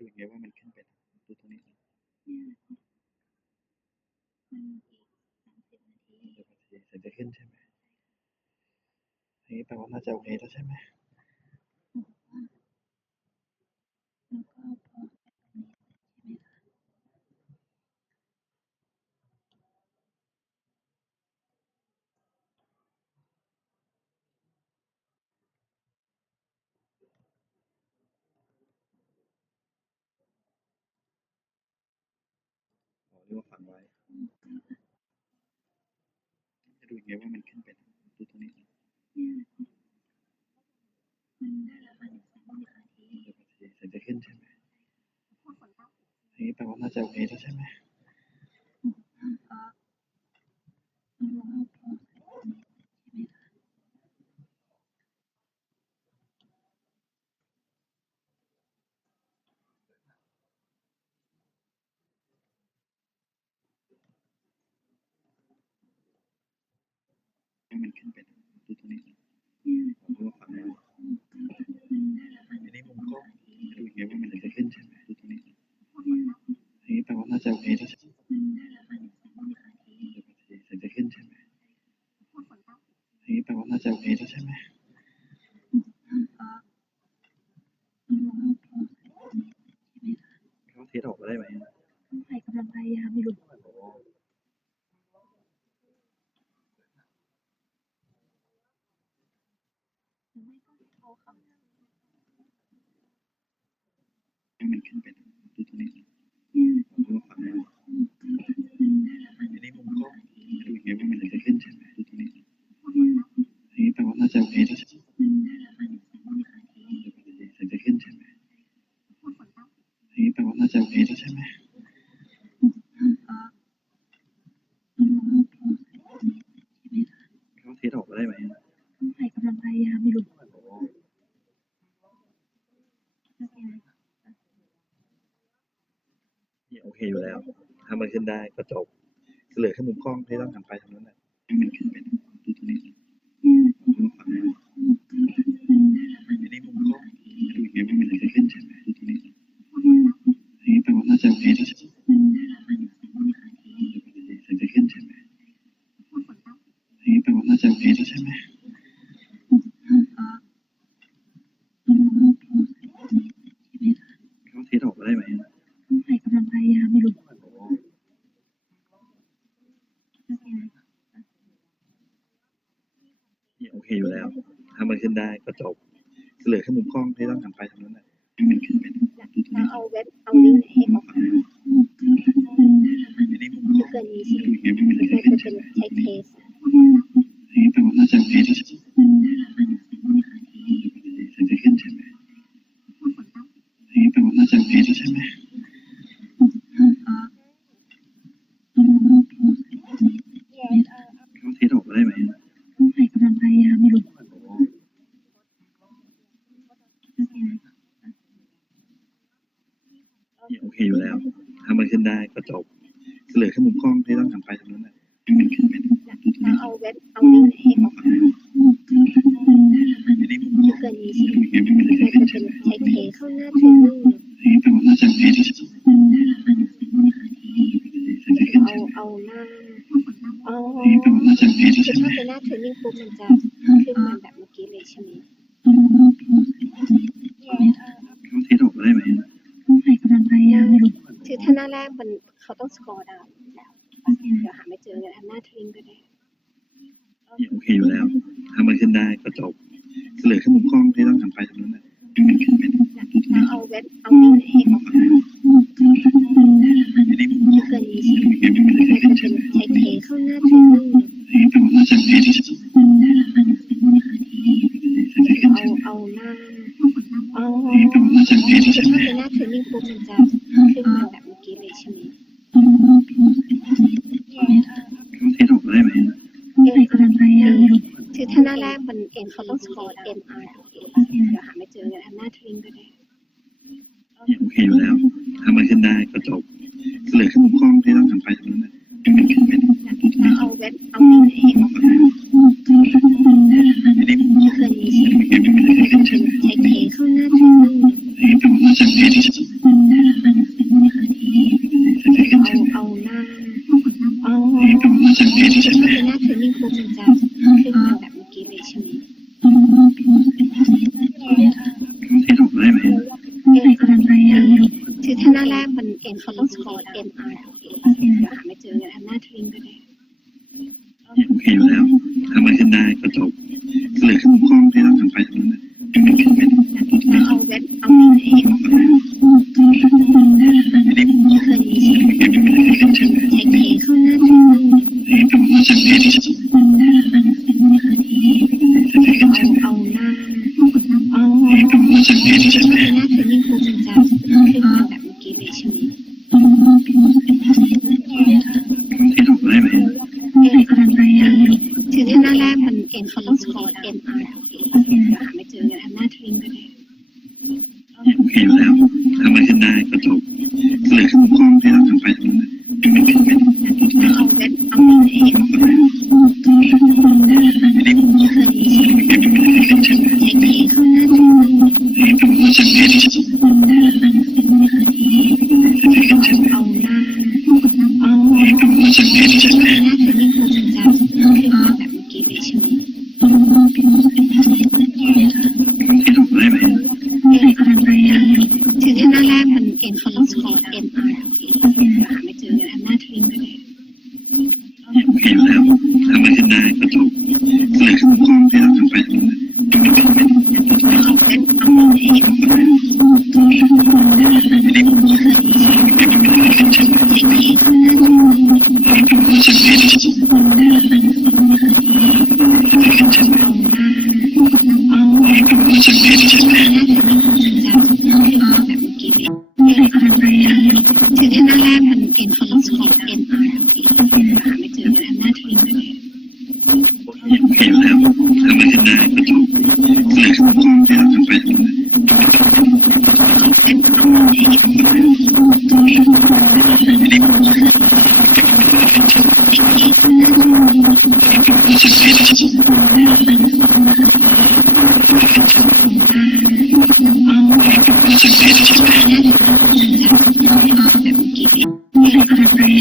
ดูยังไงว่ามันขึ้นเป็นดูตรงนี้มันจะขึ้นใช่ไหมนี่แปลว่าน่าจะโอเคแล้วใช่ไหมเรียกว่าฝังไว้จะดูยังไงว่ามันขึ้นเป็นดูตรงนี้มันจะขึ้นใช่ไหมนี่แปลว่าน่าจะโอเคแล้วใช่ไหมมันขึ้นเป็นดูตรงนี้เรียกว่าฝังไว้อันนี้มุมกล้องดูยังไงว่ามันจะขึ้นใช่ไหมดูตรงนี้นี่แปลว่าน่าจะโอเคแล้วใช่ไหมมันจะขึ้นใช่ไหมนี่แปลว่าน่าจะโอเคแล้วใช่ไหมเขาเทสออกมาได้ไหมใส่กำลังพยายามอยู่มันขึ้นเป็นดูตรงนี้เรียกว่าฝังไว้อันนี้มุมกล้องดูยังไงว่ามันจะขึ้นใช่ไหมดูตรงนี้นี่แปลว่าน่าจะโอเคแล้วใช่ไหมมันจะขึ้นใช่ไหมนี่แปลว่าน่าจะโอเคแล้วใช่ไหมเขาเทสออกมาได้ไหมใส่กำลังพยายามอยู่โอเคอยู่แล้วถ้ามันขึ้นได้ก็จบเหลือแค่มุมกล้องที่ต้องทำไปทางนั้นแหละมันขึ้นเป็นดูตรงนี้เรียกว่าฝังไว้อันนี้มุมกล้องดูยังไงว่ามันจะขึ้นใช่ไหมดูตรงนี้นี่แปลว่าน่าจะโอเคแล้วใช่ไหมมันจะขึ้นใช่ไหมนี่แปลว่าน่าจะโอเคแล้วใช่ไหมเขาเทสออกมาได้ไหมใส่กำลังพยายามอยู่โอเคอยู่แล้วถ้ามันขึ้นได้ก็จบเหลือแค่มุมกล้องที่ต้องทำไปทางนั้นแหละมันขึ้นเป็นดูตรงนี้เอาเว็บเอาลิงก์ให้เขา อันนี้มุมกล้อง เกินนี้ใช่ไหม ดูยังไงว่ามันจะ มัน ขึ้น จะ ใช่ เป็น ไหม ใช้เทส นี่แปลว่าน่าจะโอเคแล้วใช่ไหมมันจะขึ้นใช่ไหมนี่แปลว่าน่าจะโอเคแล้วใช่ไหมเขาเทสออกมาได้ไหมใส่กำลังพยายามอยู่โอเคอยู่แล้วถ้ามันขึ้นได้ก็จบเหลือแค่มุมกล้องที่ต้องทำไปทางนั้นแหละมันขึ้นเป็นดูตรงนี้ เอาเว็บเอาลิงก์ให้เขา อันนี้มุมกล้อง เกินนี้ใช่ไหม ดูยังไงว่ามันจะ มัน ขึ้น จะ ใช่ เป็น ไหม ใช้เทสเข้าหน้าเทรนนิ่ง นี่แปลว่าน่าจะโอเคแล้วใช่ไหมมันจะขึ้นใช่ไหม เอาหน้าอ๋อ นี่แปลว่าน่าจะโอเคแล้ว คือ ใช่ไหม ถ้าเป็นหน้าเทรนนิ่งปุ๊บมันจะขึ้นมาแบบเมื่อกี้เลยใช่ไหม เขาเทสออกมาได้ไหม ใส่กำลังพยายามอยู่ คือถ้าหน้าแรกมันเขาต้องสกอร์ดาวแล้วเดี๋ยวหาไม่เจอเลยทำหน้าเทรนนิ่งก็ได้ โอเคอยู่แล้วถ้ามันขึ้นได้ก็จบเหลือแค่มุมกล้องที่ต้องทำไปทางนั้นแหละมันขึ้นเป็นดูตรงนี้ เอาเว็บเอาลิงก์ให้เขา อันนี้มุมกล้อง เกินนี้ใช่ไหม ดูยังไงว่ามันจะ มัน ขึ้น จะ ใช่ เป็น ไหม ใช้เทสเข้าหน้าเทรนนิ่ง นี่แปลว่าน่าจะโอเคแล้วใช่ไหมมันจะขึ้นใช่ไหม เอาหน้าอ๋อ นี่แปลว่าน่าจะโอเคแล้ว คื ใช่ อ ไหม ถ้าเป็นหน้าเทรนนิ่งปุ๊บมันจะขึ้นมาแบบเมื่อกี้เลยใช่ไหม เขาเทสออกมาได้ไหม ใส่กำลังพยายามอยู่ คือถ้าหน้าแรกมันเขาต้องสกอร์ MRDA เดี๋ยวหาไม่เจอเลยทำหน้าเทรนนิ่งก็ได้ โอเคอยู่แล้วถ้ามันขึ้นได้ก็จบเหลือแค่มุมกล้องที่ต้องทำไปทางนั้นแหละมันขึ้นเป็นดูตรงนี้ เอาเว็บเอาลิงก์ให้เขา อันนี้มุมกล้อง เกินนี้ใช่ไหม ดูยังไงว่ามันจะขึ้นใช่ไหม ใช้เทสเข้าหน้าเทรนนิ่ง นี่แปลว่าน่าจะโอเคแล้วใช่ไหม น้าแรกมัน M เขาต้องสกอร์ MRDA เดี๋ยวหาไม่เจอกันหน้าทริงก็ได้ โอเคอยู่แล้วถ้ามันขึ้นได้ก็จบก็เหลือแค่มุมกล้องที่ต้องทำไปเท่านั้นแหละแล้วเอาเว็บเอา ทีนี้มุมกล้อง เคยเทคเข้าหน้าทริงเอาหน้าเอาหน้าเทรนนิ่งปุ๊บมันจะขึ้นมาแบบเมื่อกี้เลยใช่ไหม ที่ออกได้ไหม ทีนี้หน้าแรกมัน M เขาต้องสกอร์ MRDA เดี๋ยวหาไม่เจอกันหน้าทริงก็ได้ โอเคอยู่แล้วถ้ามันขึ้นได้ก็จบก็เหลือแค่มุมกล้องที่ต้องทำไปเท่านั้นแหละแล้วเอาเว็บเอาทีนี้มุมกล้อง เคยเทคเข้าหน้าทริงเอาหน้าเอาหน้าเทรนนิ่งปุ๊บมันจะขึ้นมาแบบเมื่อกี้เลยใช่ไหม ที่ออกได้ไหม ทีนี้หน้าแรกมัน M เขาต้องสกอร์ MRDA เดี๋ยวหาไม่เจอกันหน้าทริงก็ได้ โอเคอยู่แล้วถ้ามันขึ้นได้ก็จบก็เหลือแค่มุมกล้องที่ต้องทำไปเท่านั้นแหละแล้วเอาเว็บเอาทีนี้มุมกล้อง ทีนี้หน้าแรกมัน M เขาต้องสกอร์ MRDA หาไม่เจอกันหน้าทริงก็ได้ โอเคอยู่แล้วถ้ามันขึ้นได้ก็จบก็เหลือแค่มุมกล้องที่ต้องทำไปเท่านั้นแหละทีนี้มุมกล้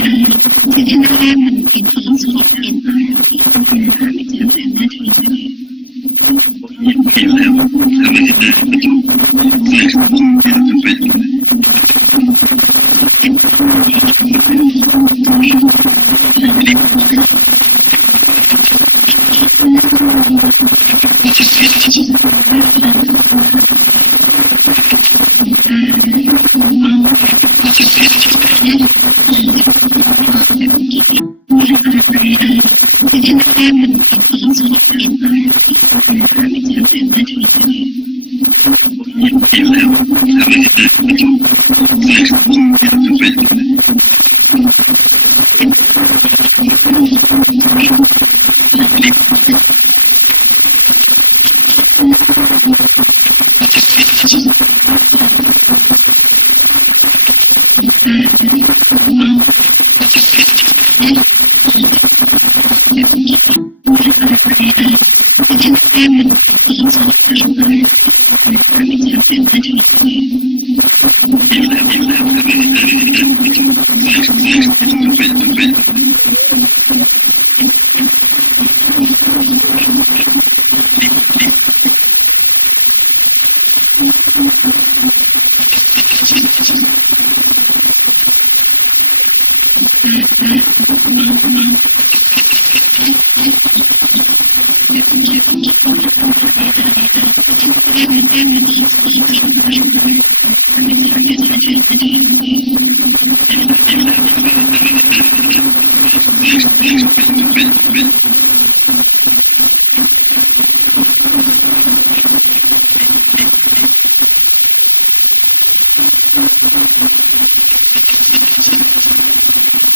องทีนี้หน้าแรกมัน M เขาต้องสกอร์ MRDA หาไม่เจอกันหน้าทริงก็ได้ โอเคอยู่แล้วถ้ามันขึ้นได้ก็จบก็เหลือแค่มุมกล้องที่ต้องทำไปเท่านั้นแหละทีนี้หน้าแรกมัน M เขาต้องสกอร์ MRDA หาไม่เจอกันหน้าทริงก็ได้ โอเคอยู่แล้วถ้ามันขึ้นได้ก็จบก็เหลือแค่มุมกล้องที่ต้องทำไปเท่านั้นแหละทีนี้หน้าแรกมัน M เขาต้องสกอร์ MRDA หาไม่เจอกันหน้าทริงก็ได้ โอเคอยู่แล้วถ้ามันขึ้นได้ก็จบก็เหลือแค่มุมกล้องที่ต้องทำไปเท่านั้นแหละ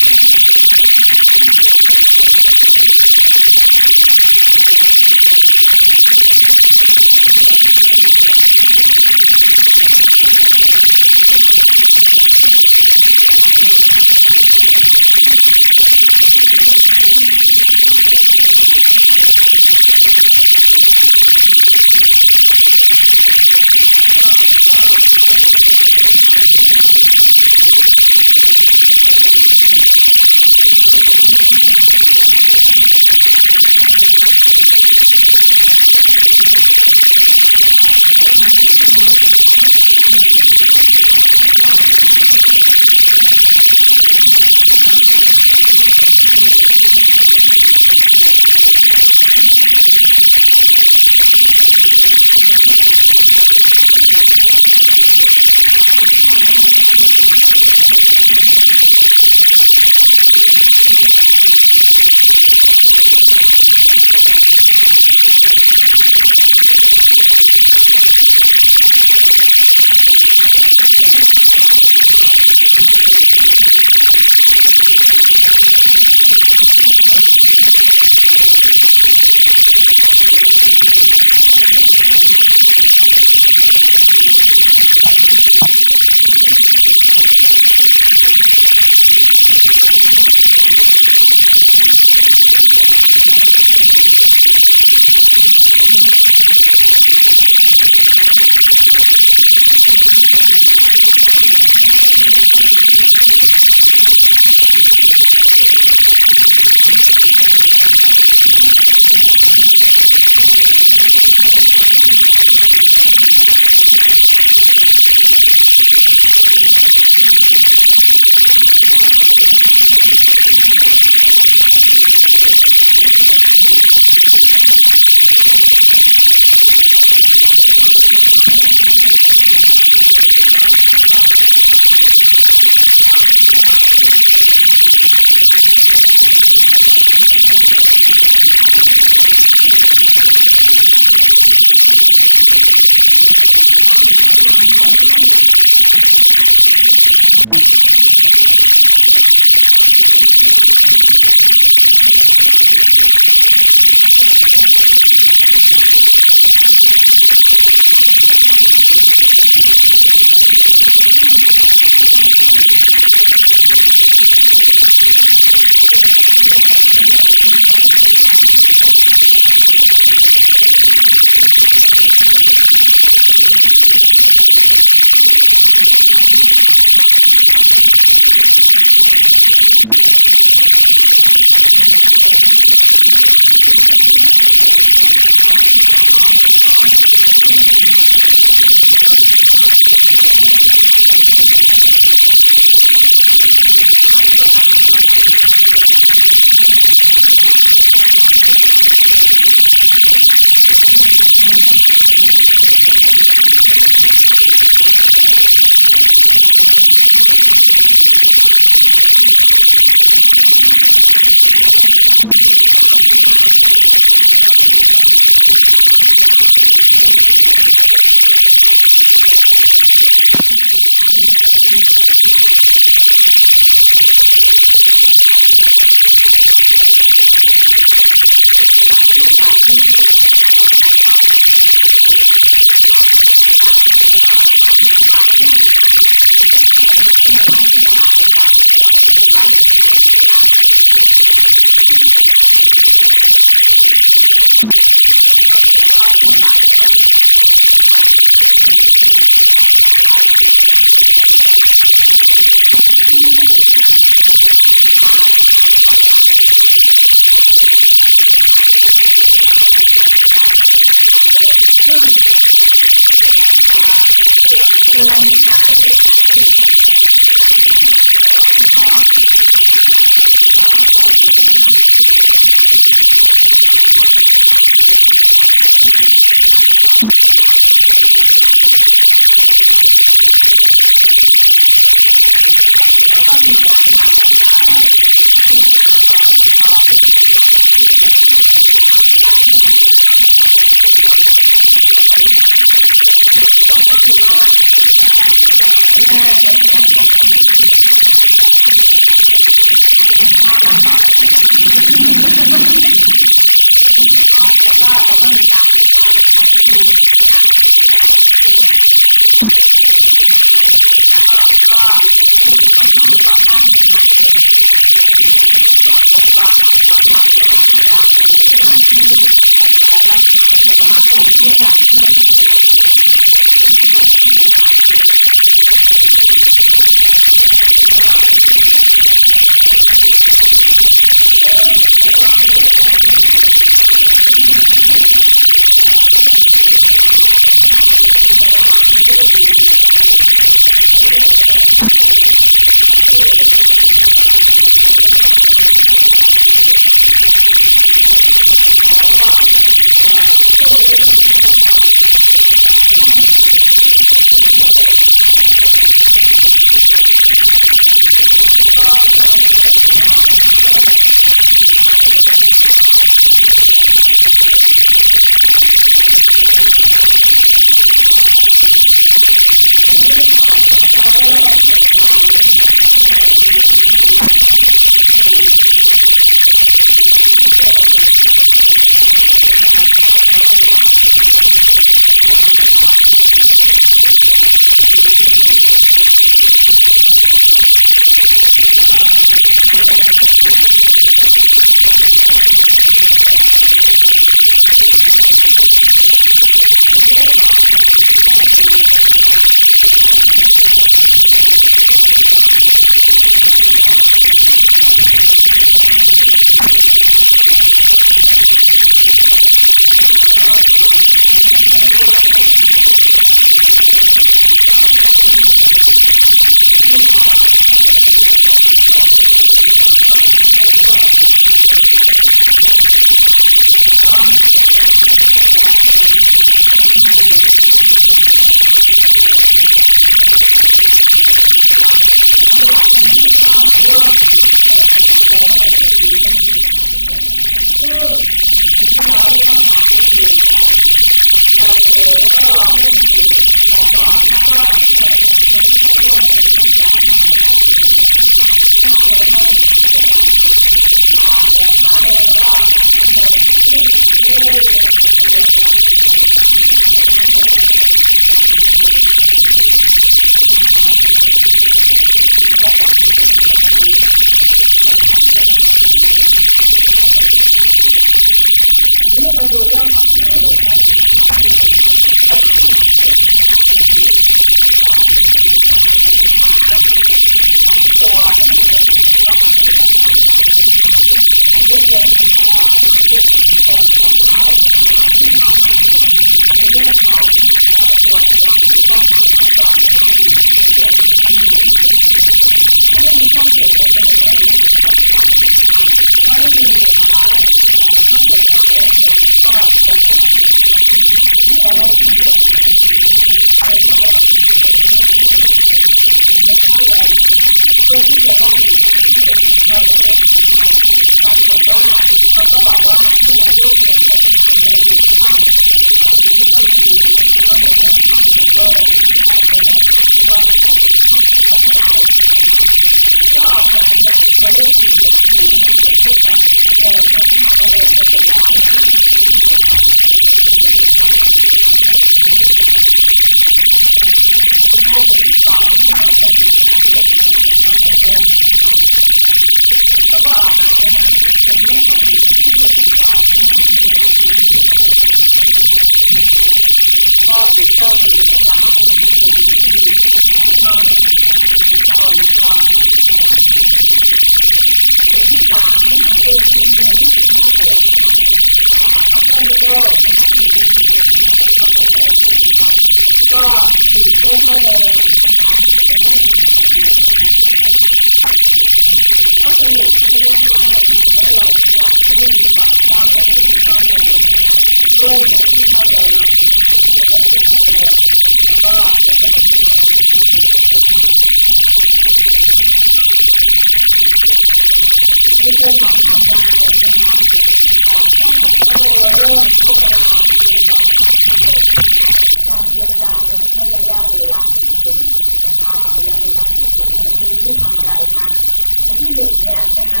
นะ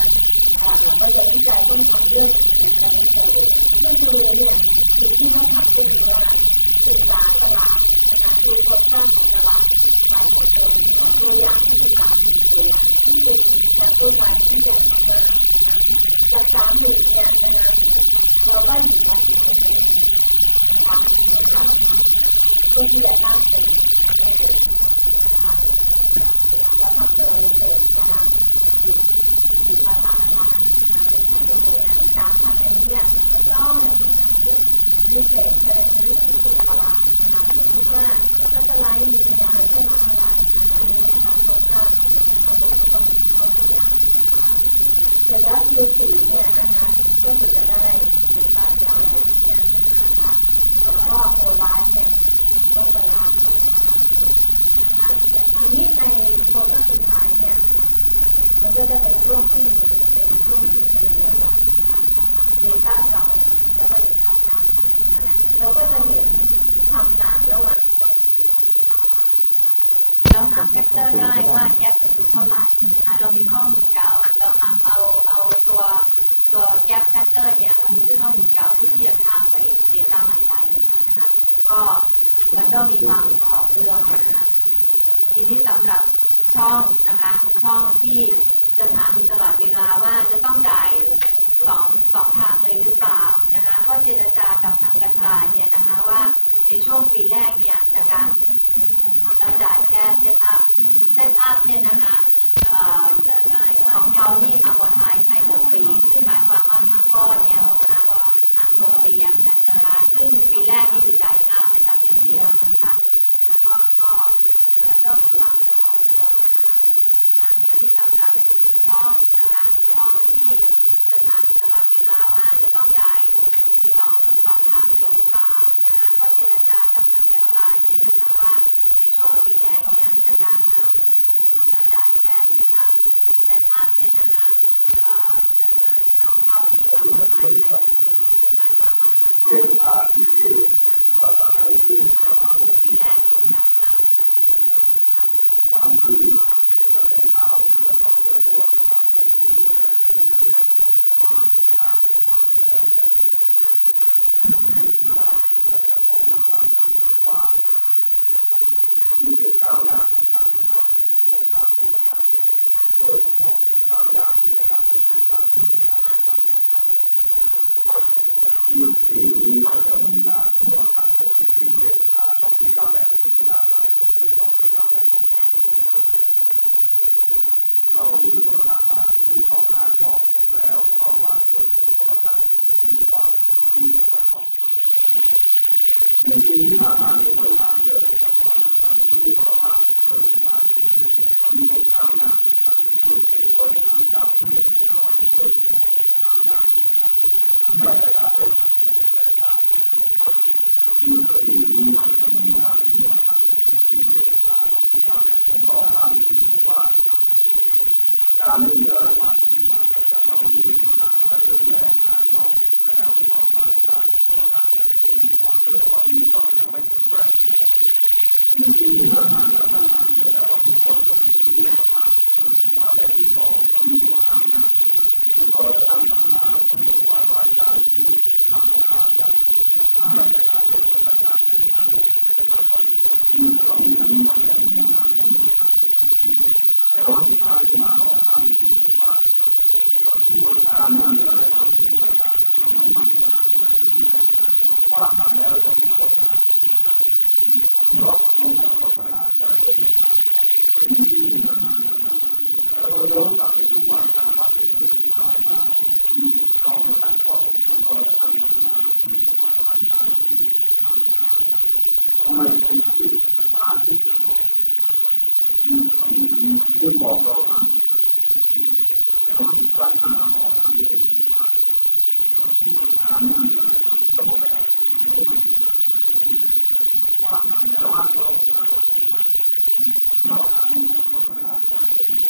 คะบริษัทวิจัยต้องทำเรื่องการเซอร์เวย์เนี่ยสิ่งที่เขาทำก็คือว่าศึกษาตลาดนะคะดูโครงสร้างของตลาดใหม่หมดเลยนะคะตัวอย่างที่มี30,000ตัวอย่างซึ่งเป็นแซมเปิลไซส์ที่ใหญ่มากๆนะคะจาก30,000เนี่ยนะคะเราก็หยิบมา10%นะคะเพื่อที่จะตั้งเป็นแม่โบนะคะเราทำเลยเสร็จนะคะหยิบมา3,000นะคะเป็นแม่โบที่3,000อันนี้เนี่ยมันต้องมีเศษเศรษฐกิจของตลาดนะคะสมมติว่าถ้าตลาดมีขนาดเท่าไหร่นะคะในแง่ของโครงสร้างของตัวแม่โบก็ต้องเข้าตัวอย่างนะคะเสร็จแล้ว Q4 เนี่ยนะคะก็คือจะได้เป็นการยาวแรกนะคะแล้วก็โคไลฟ์เนี่ยก็เวลา2010นะคะทีนี้ในโควอเตอร์สุดท้ายเนี่ยมันก็จะเป็นช่วงที่เฉลี่ยละนะเดต้าเก่าแล้วก็เดต้าใหม่เราก็จะเห็นความต่างระหว่างเราหาแฟกเตอร์ได้ว่าแก๊ปจะอยู่เท่าไหร่นะคะเรามีข้อมูลเก่าเราหาเอาตัวแก๊ปแฟกเตอร์เนี่ยมีข้อมูลเก่าเพื่อที่จะข้ามไปเดต้าใหม่ได้เลยนะคะก็มันก็มีความต่อเนื่องนะคะทีนี้สำหรับช่องนะคะช่องที่จะถามอยู่ตลอดเวลาว่าจะต้องจ่ายสองทางเลยหรือเปล่านะคะก็เจรจากับทางการตลาดเนี่ยนะคะว่าในช่วงปีแรกเนี่ยนะคะเราจ่ายแค่เซตอัพเนี่ยนะคะของเขานี่เอาหมดท้ายใช้6 ปีซึ่งหมายความว่าทั้งก้อนเนี่ยนะคะหาร6 ปีนะคะซึ่งปีแรกนี่คือจ่ายค่าเซตอัพอย่างเดียวนะคะแล้วก็มีความต่อเนื่องนะคะดังนั้นเนี่ยที่สำหรับช่องนะคะช่องที่จะถามตลอดเวลาว่าจะต้องจ่ายตรงที่ว่าต้อง2 ทางเลยหรือเปล่านะคะก็เจรจากับทางการตลาดเนี่ยนะคะว่าในช่วงปีแรกเนี่ยนะคะเราจ่ายแค่เซตอัพเนี่ยนะคะของเขานี่เอามาใช้6 ปีซึ่งหมายความว่าทั้งก้อนเนี่ยหาร6 ปีนะคะปีแรกนี่จะจ่ายค่าเซตอัพอย่างเดียวนะคะวันที่แถลงข่าวแล้วก็เปิดตัวสมาคมที่โรงแรมเซนต์ชิสเมื่อวันที่15 เดือนที่แล้วเนี่ยพูดที่นั่นและจะขอพูดซ้ำอีกทีหนึ่งว่านี่เป็นก้าวย่างสำคัญของวงการโทรทัศน์โดยเฉพาะก้าวย่างที่จะนำไปสู่การพัฒนาวงการโทรทัศน์24 นี้ก็จะมีงานโทรทัศน์60 ปีด้วย2498มิถุนายนนะคือ2498 60 ปีโทรทัศน์เรามีโทรทัศน์มา4 ช่อง 5 ช่องแล้วก็มาเกิดโทรทัศน์ดิจิตอล20 กว่าช่องแล้วเนี่ยในปีที่ผ่านมามีคนถามเยอะเลยครับว่ามีโทรทัศน์เพิ่มขึ้นมาวันนี้ผมก้าวย่างต่างๆมีเคเบิลมีดาวเทียมเป็นร้อยช่องก้าวย่างที่จะนำไปสู่การพัฒนาโทรทัศน์ไม่ได้แตกต่าง24 นี้ก็จะมีงานในโทรทัศน์60 ปีด้วย2498ผมต่อตามที่มีว่าการไม่มีอะไรใหม่จะมีหลังจากเราดูโทรทัศน์ในเริ่มแรก5 ช่องแล้วเข้ามาการโทรทัศน์อย่างดิจิตอลโดยเฉพาะดิจิตอลยังไม่แข็งแรงพอในที่ผ่านมาเราทำเยอะแต่ว่าทุกคนก็ถือดีว่าเพิ่มขึ้นมาได้ที่2ก็มีว่าเราจะตั้งคำถามเสมอว่ารายการที่ทำออกมาอย่างมีคุณภาพรายการเป็นรายการที่เป็นประโยชน์ที่จะเราคนที่คนที่เราทำอย่าง60 ปีแต่ว่าสุดท้ายที่มาเราถามจริงๆว่าผู้บริหารไม่มีอะไรมาเป็นรายการจากเราไม่มั่นใจในเรื่องแรกว่าทำแล้วจะมีโฆษณาเพราะต้องให้โฆษณาจากบริษัทของบริษัทที่แล้วก็ย้อนกลับไปดูว่าการวัดเรตติ้งที่ผ่านมาเราก็ตั้งข้อสงสัยเราจะตั้งคำถามว่ารายการที่ทำออกมาอย่างนี้ทำไมต้องคิดเป็นบ้านที่เป็นหลอกเป็นคนที่คนที่เราที่บอกเรามาแล้วที่รายการออกมาเป็นว่าผู้บริหารไม่มีอะไรระบบการว่าทำแล้วว่าเราเราทำให้โฆษณาไปโดยที่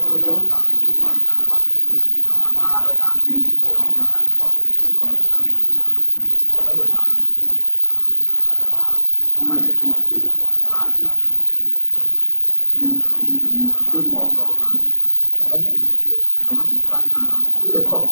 เราย้อนกลับไปดูว่าการวัดเรตติ้งมาในการเปลี่ยนโพลเราตั้งข้อสงสัยเราจะตั้งคำถามว่าเราถามแต่ว่าทำไมจะต้องคิดว่าที่คือบอกเรา ต้อง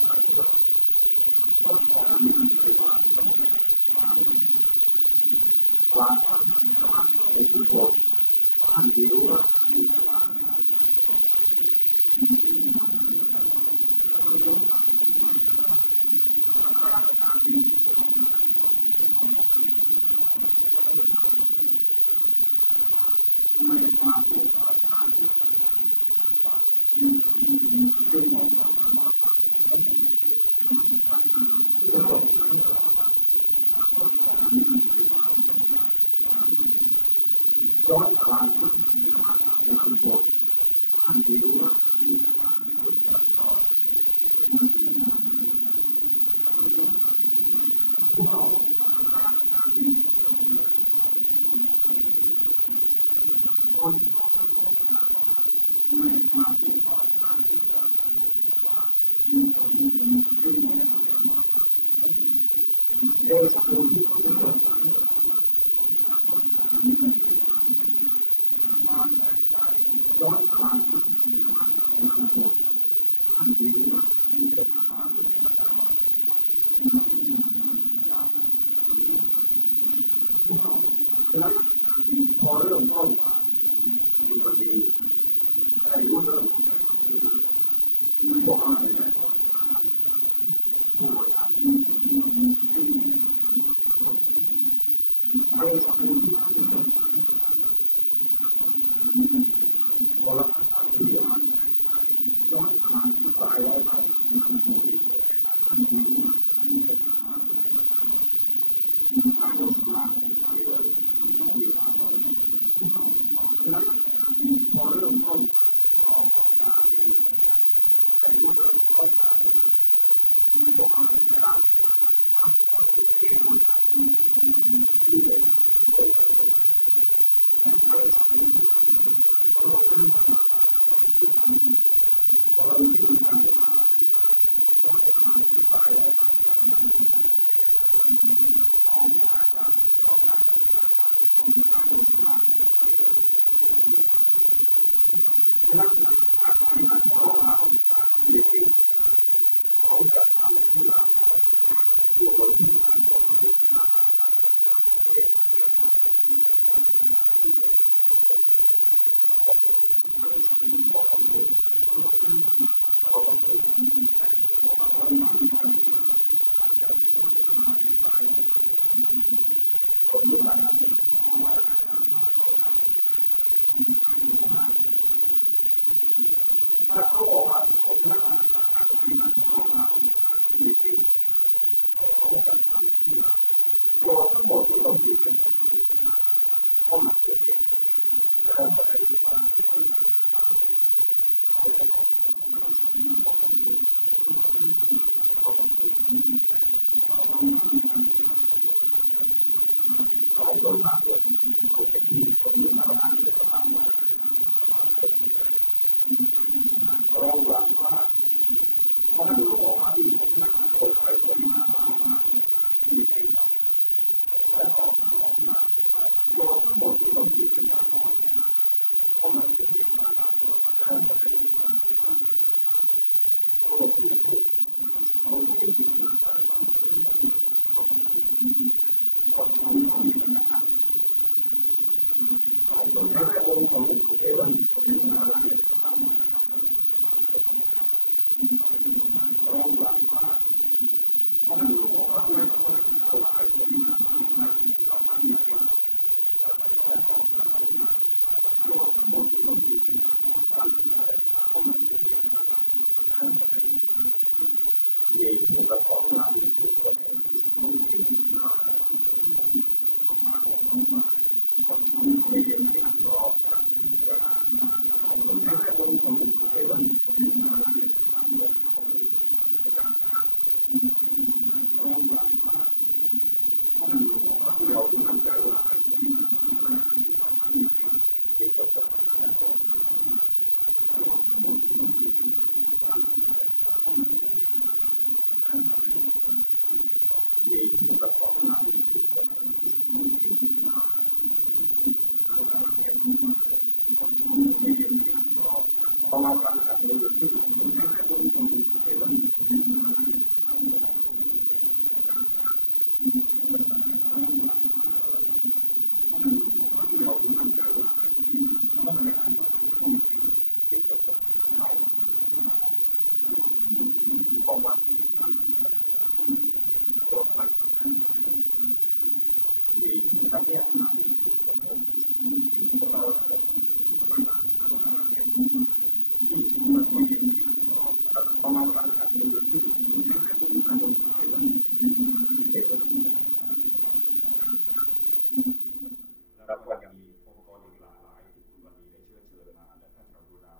แล้วก็ยังมีองค์กรอีกหลากหลายที่คุณวันนี้ได้เชื้อเชิญมาและท่านกรุณา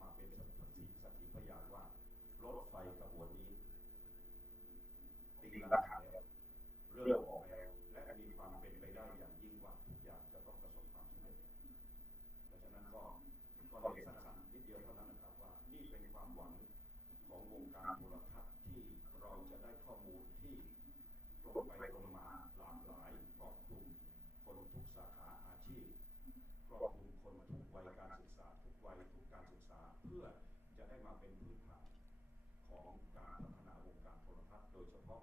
มาเป็นสักขีพยานว่ารถไฟขบวนนี้ตีราคาแล้วเริ่มออกแล้วและมีความเป็นไปได้อย่างยิ่งว่าทุกอย่างจะต้องประสบความสำเร็จดังนั้นก็เรียนสั้นๆนิดเดียวเท่านั้นนะครับว่านี่เป็นความหวังของวงการโทรทัศน์ที่เราจะได้ข้อมูลที่ตรงไปตรงมาหลากหลายครอบคลุมคนทุกสาขาอาชีพครอบคลุมคนทุกวัยการศึกษาทุกวัยทุกการศึกษาเพื่อจะได้มาเป็นพื้นฐานของการพัฒนาวงการโทรทัศน์โดยเฉพาะ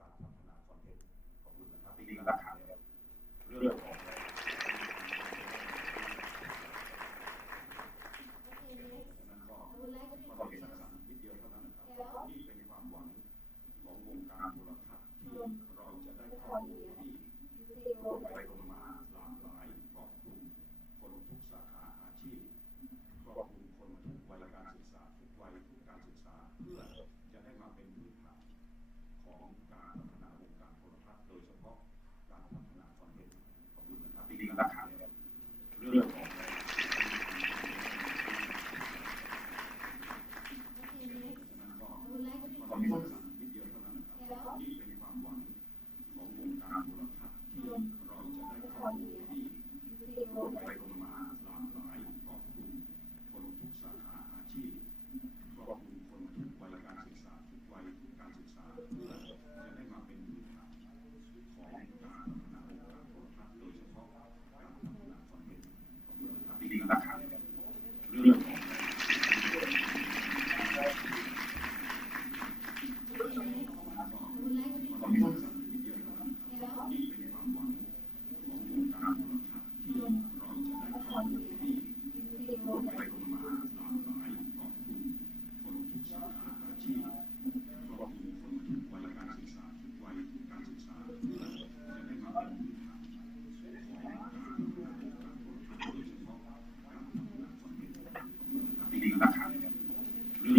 การพัฒนาคอนเทนต์ขอบคุณนะครับตีราคาแล้วเรื่องของก็เรียนสั้นๆนิดเดียวเท่านั้นนะครับนี่เป็นความหวังของวงการโทรทัศน์ที่เราจะได้ข้อมูลที่ตรงไปตรงมาหลากหลายครอบคลุมคนทุกสาขาอาชีพครอบคลุมคนทุกวัยการศึกษาทุกวัยทุกการศึกษาเพื่อจะได้มาเป็นพื้นฐานของการพัฒนาวงการโทรทัศน์โดยเฉพาะการพัฒนาคอนเทนต์ขอบคุณนะครับตีราคาแล้วเรื่องของก็มีสั้นๆนิดเดียวเท่านั้นนะครับนี่เป็นความหวังของวงการโทรทัศน์ที่เราจะได้ข้อมูลที่ตรงไปตรงมาหลากหลายครอบคลุมคนทุกสาขาอาชีพครอบคลุมคนทุกวัยการศึกษาทุกวัยทุกการศึกษาเพื่อจะได้มาเป็นพื้นฐานของการพัฒนาวงการโทรทัศน์โดยเฉพาะการพัฒนาคอนเทนต์ของคุณภาพตีราคาแล้วเรื่องของก็มีสั้นๆนิดเดียวเท่านั้นนะครับนี่เป็นความหวังของวงการโทรทัศน์ที่เราจะได้ข้อมูลที่ตรงไปตรงมาหลากหลายครอบคลุมคนทุกสาขาอาชีพครอบคลุมคนทุกวัยการศึกษาทุกวัยทุกการศึกษาเพื่อจะได้มาเป็นพื้นฐาน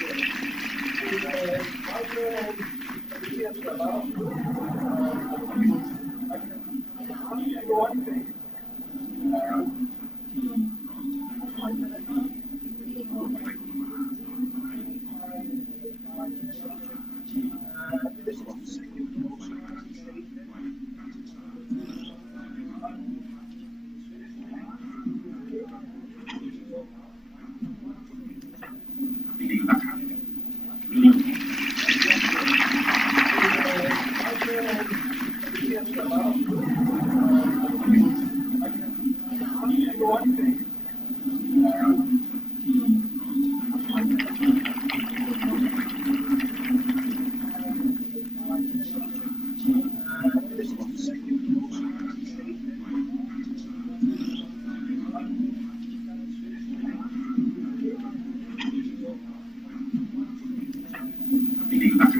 ของการพัฒนาวงการโทรทัศน์โดยเฉพาะการพัฒนาคอนเทนต์ของตีราคาแล้วเรื่องของตีราคาแล้วเรื่องของตีราคาแล้วเรื่องตีราคา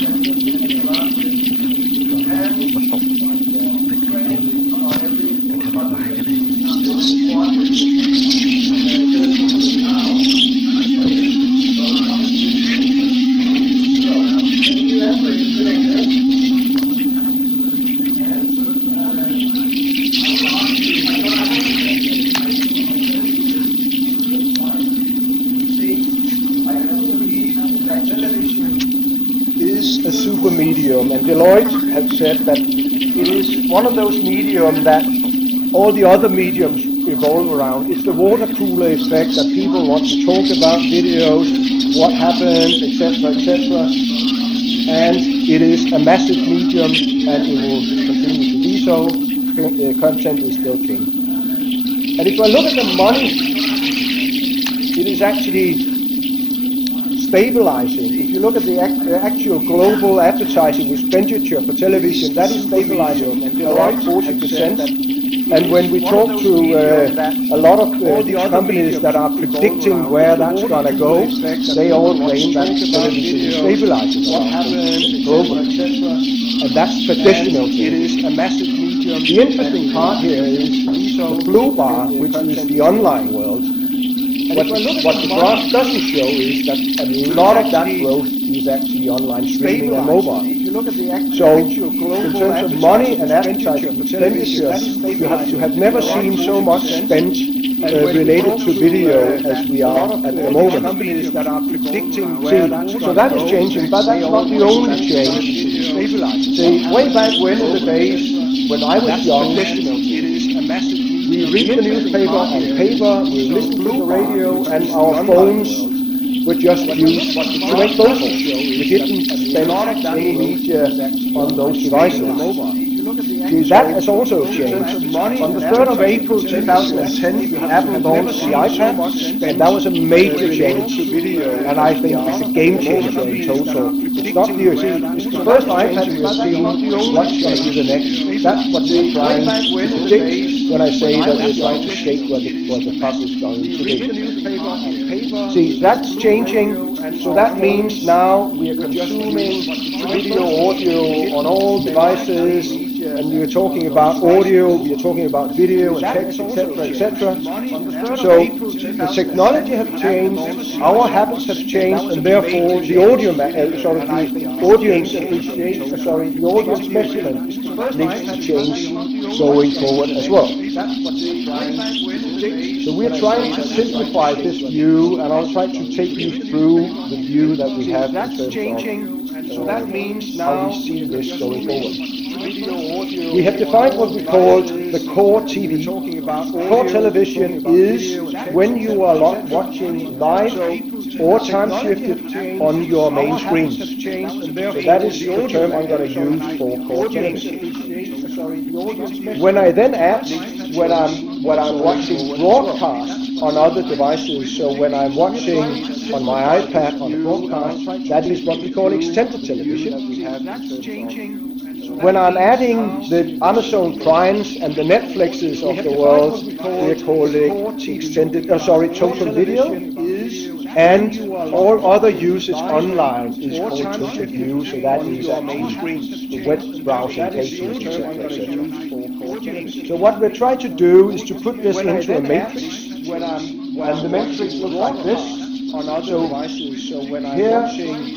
มาตกในกระถางดอกไม้ก็ได้ is a super medium, and Deloitte has said that it is one of those medium that all the other mediums revolve around. It's the water cooler effect that people want to talk about videos, what happened, etc., etc. And it is a massive medium, and it will continue to be so. Content is still king. And if I look at the money, it is actually stabilizing. If you look at the actual global advertising expenditure for television, that is stabilizing around 40%. And when we talk to a lot of these companies that are predicting where that's going to go, they all claim that television is stabilizing globally. And that's traditional. It is a massive medium. The interesting part here is the blue bar, which is the online world. What the graph doesn't show is that a lot of that growth is actually online streaming and mobile. So, in terms of money and advertising expenditure, you have never seen so much spent related to video as we are at the moment. So that is changing, but that's not the only change. See, way back when in the days when I was young, we read the newspaper on paper, we listen to the radio, and our phones were just used to make phone calls. We didn't spend any media on those devices. See, that has also changed. On the 3rd of April 2010, Apple launched the iPad, and that was a major change. And I think it's a game changer in total. It's not it's the first iPad we have seen. What's going to be the next? That's what we're trying to predict when I say that we're trying to shape what the puck is going to be. See, that's changing. So that means now we are consuming video, audio on all devices, and we are talking about audio, we are talking about video and text, etc., etc. So the technology has changed, our habits have changed, and therefore the the audience measurement needs to change going forward as well. So we're trying to simplify this view, and I'll try to take you through the view that we have in terms of so that means now how we see this going forward. We have defined what we call the core TV. Core television is when you are watching live or time shifted on your main screens. So that is the term I'm going to use for core television. When I then add when I'm watching broadcast on other devices, so when I'm watching on my iPad on a broadcast, that is what we call extended television. When I'm adding the Amazon Primes and the Netflixes of the world, we're calling extended, total video, and all other usage online is called total view, so that is actually the web browsing pages, etc., etc. So what we're trying to do is to put this into a matrix, and the matrix looks like this. So here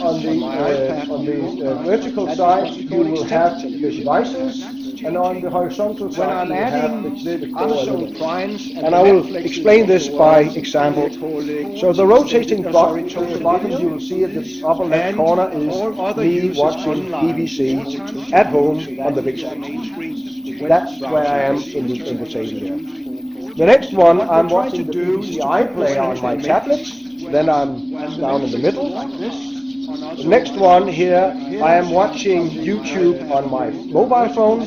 on the vertical side you will have the devices, and on the horizontal side you have the core primes. And I will explain this by example. So the rotating button at the bottom you will see at the upper left corner is me watching BBC at home on the big screen. That's where I am in the table here. The next one, I'm watching the BBC iPlayer on my tablet. Then I'm down in the middle. The next one here, I am watching YouTube on my mobile phone.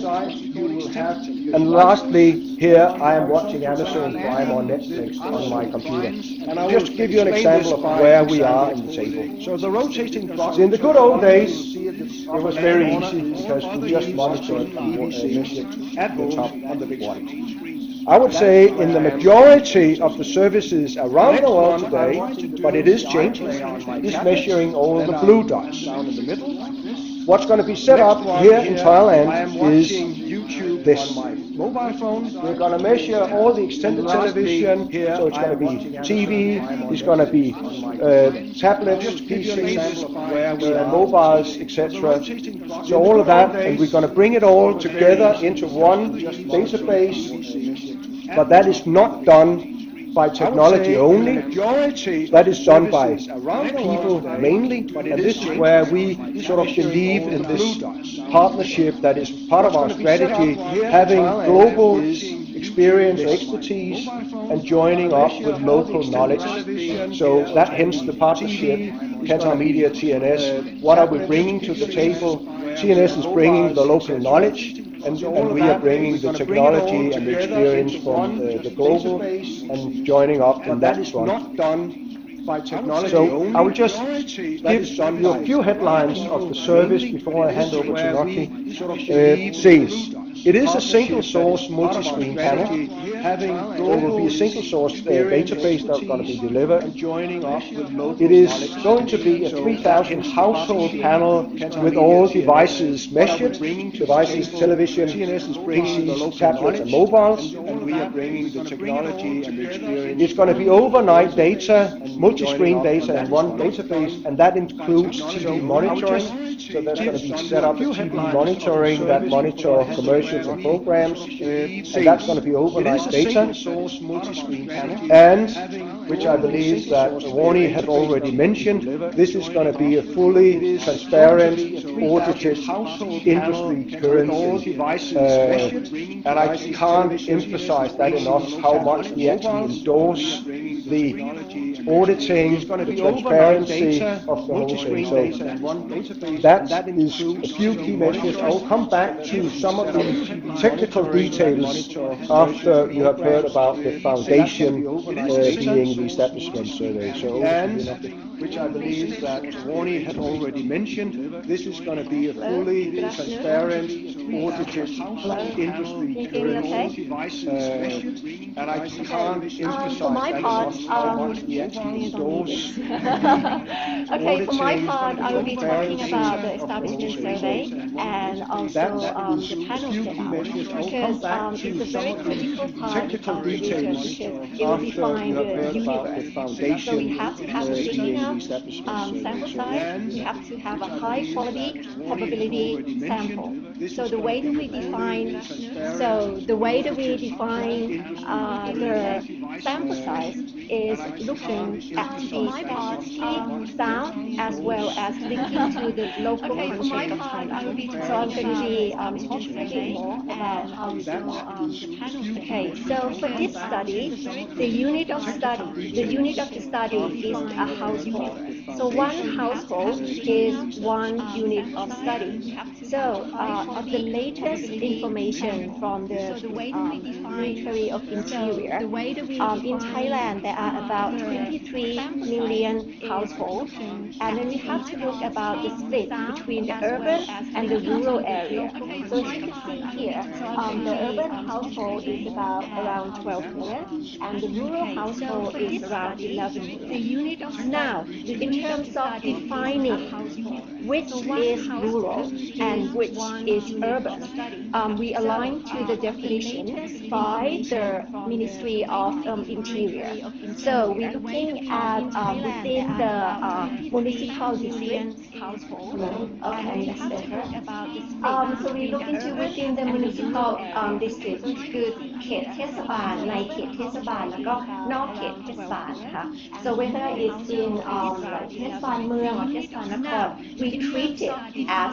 And lastly, here I am watching Amazon Prime or Netflix on my computer. Just to give you an example of where we are in the table. So the rotating clock. In the good old days, it was very easy because we just monitored and measured at the top on the big one. I would say in the majority of the services around the world today, but it is changing, is measuring all the blue dots. Down in the middle, What's going to be set up here in Thailand is this. Mobile phone. We're going to measure all the extended television, so it's going to be TV, it's going to be tablets, PCs, mobiles, etc. So all of that, and we're going to bring it all together into one database, but that is not done by technology only. That is done by people mainly, and this is where we sort of believe in this partnership that is part of our strategy, having global experience, expertise, and joining up with local knowledge. So that hence the partnership, Qatar Media, TNS. What are we bringing to the table? TNS is bringing the local knowledge, and we are bringing the technology and the experience from the global and joining up in that front. So I will just give you a few headlines of the service before I hand over to Rocky. Sales. It is a single source multi-screen panel. There will be a single source database that's going to be delivered. It is going to be a 3,000 household panel with all devices measured, devices, television, PCs, tablets, and mobiles. And we are bringing the technology and the experience. It's going to be overnight data, multi-screen data in one database, and that includes TV monitoring. So there's going to be set up TV monitoring that monitor commercials and programs, and that's going to be overnight data. And, which I believe that Warnie had already mentioned, this is going to be a fully transparent, audited industry currency. And I can't emphasize that enough, how much we actually endorse the auditing, the transparency of the whole thing. So that is a few key measures. I will come back to some of the technical details after you have heard about the foundation being the establishment survey. So, which I believe that Warnie had already mentioned, this is going to be a fully transparent, audited industry currency. And I can't emphasize for my part, how much we actually endorse. Okay, for my part, I will be talking about the establishment survey and also the panel setup, because it's a very critical part of the vision, because it will define the universe. So we have to have a big enough sample size. We have to have a high quality probability sample. So the way that we define, the sample size is looking at the statistically sound as well as linking to the local context of Thailand. So I'm going to be talking a bit more about how we do the panel. Okay, so for this study, the unit of the study is a household. So one household is one unit of study. So the latest information from the Ministry of Interior, in Thailand there are about 23 million households, and then we have to look about the split between the urban and the rural area. So as you can see here, the urban household is about around 12 million, and the rural household is around 11 million. Now, in terms of defining which is rural and which is urban, we align to the definition by the Ministry of Interior. So we're looking at within the municipal district. Okay, that's better. So we look into within the municipal district คือเขตเทศบาลในเขตเทศบาลแล้วก็นอกเขตเทศบาลนะคะ So whether it's in เทศบาลเมือง or เทศบาลนคร we treat it as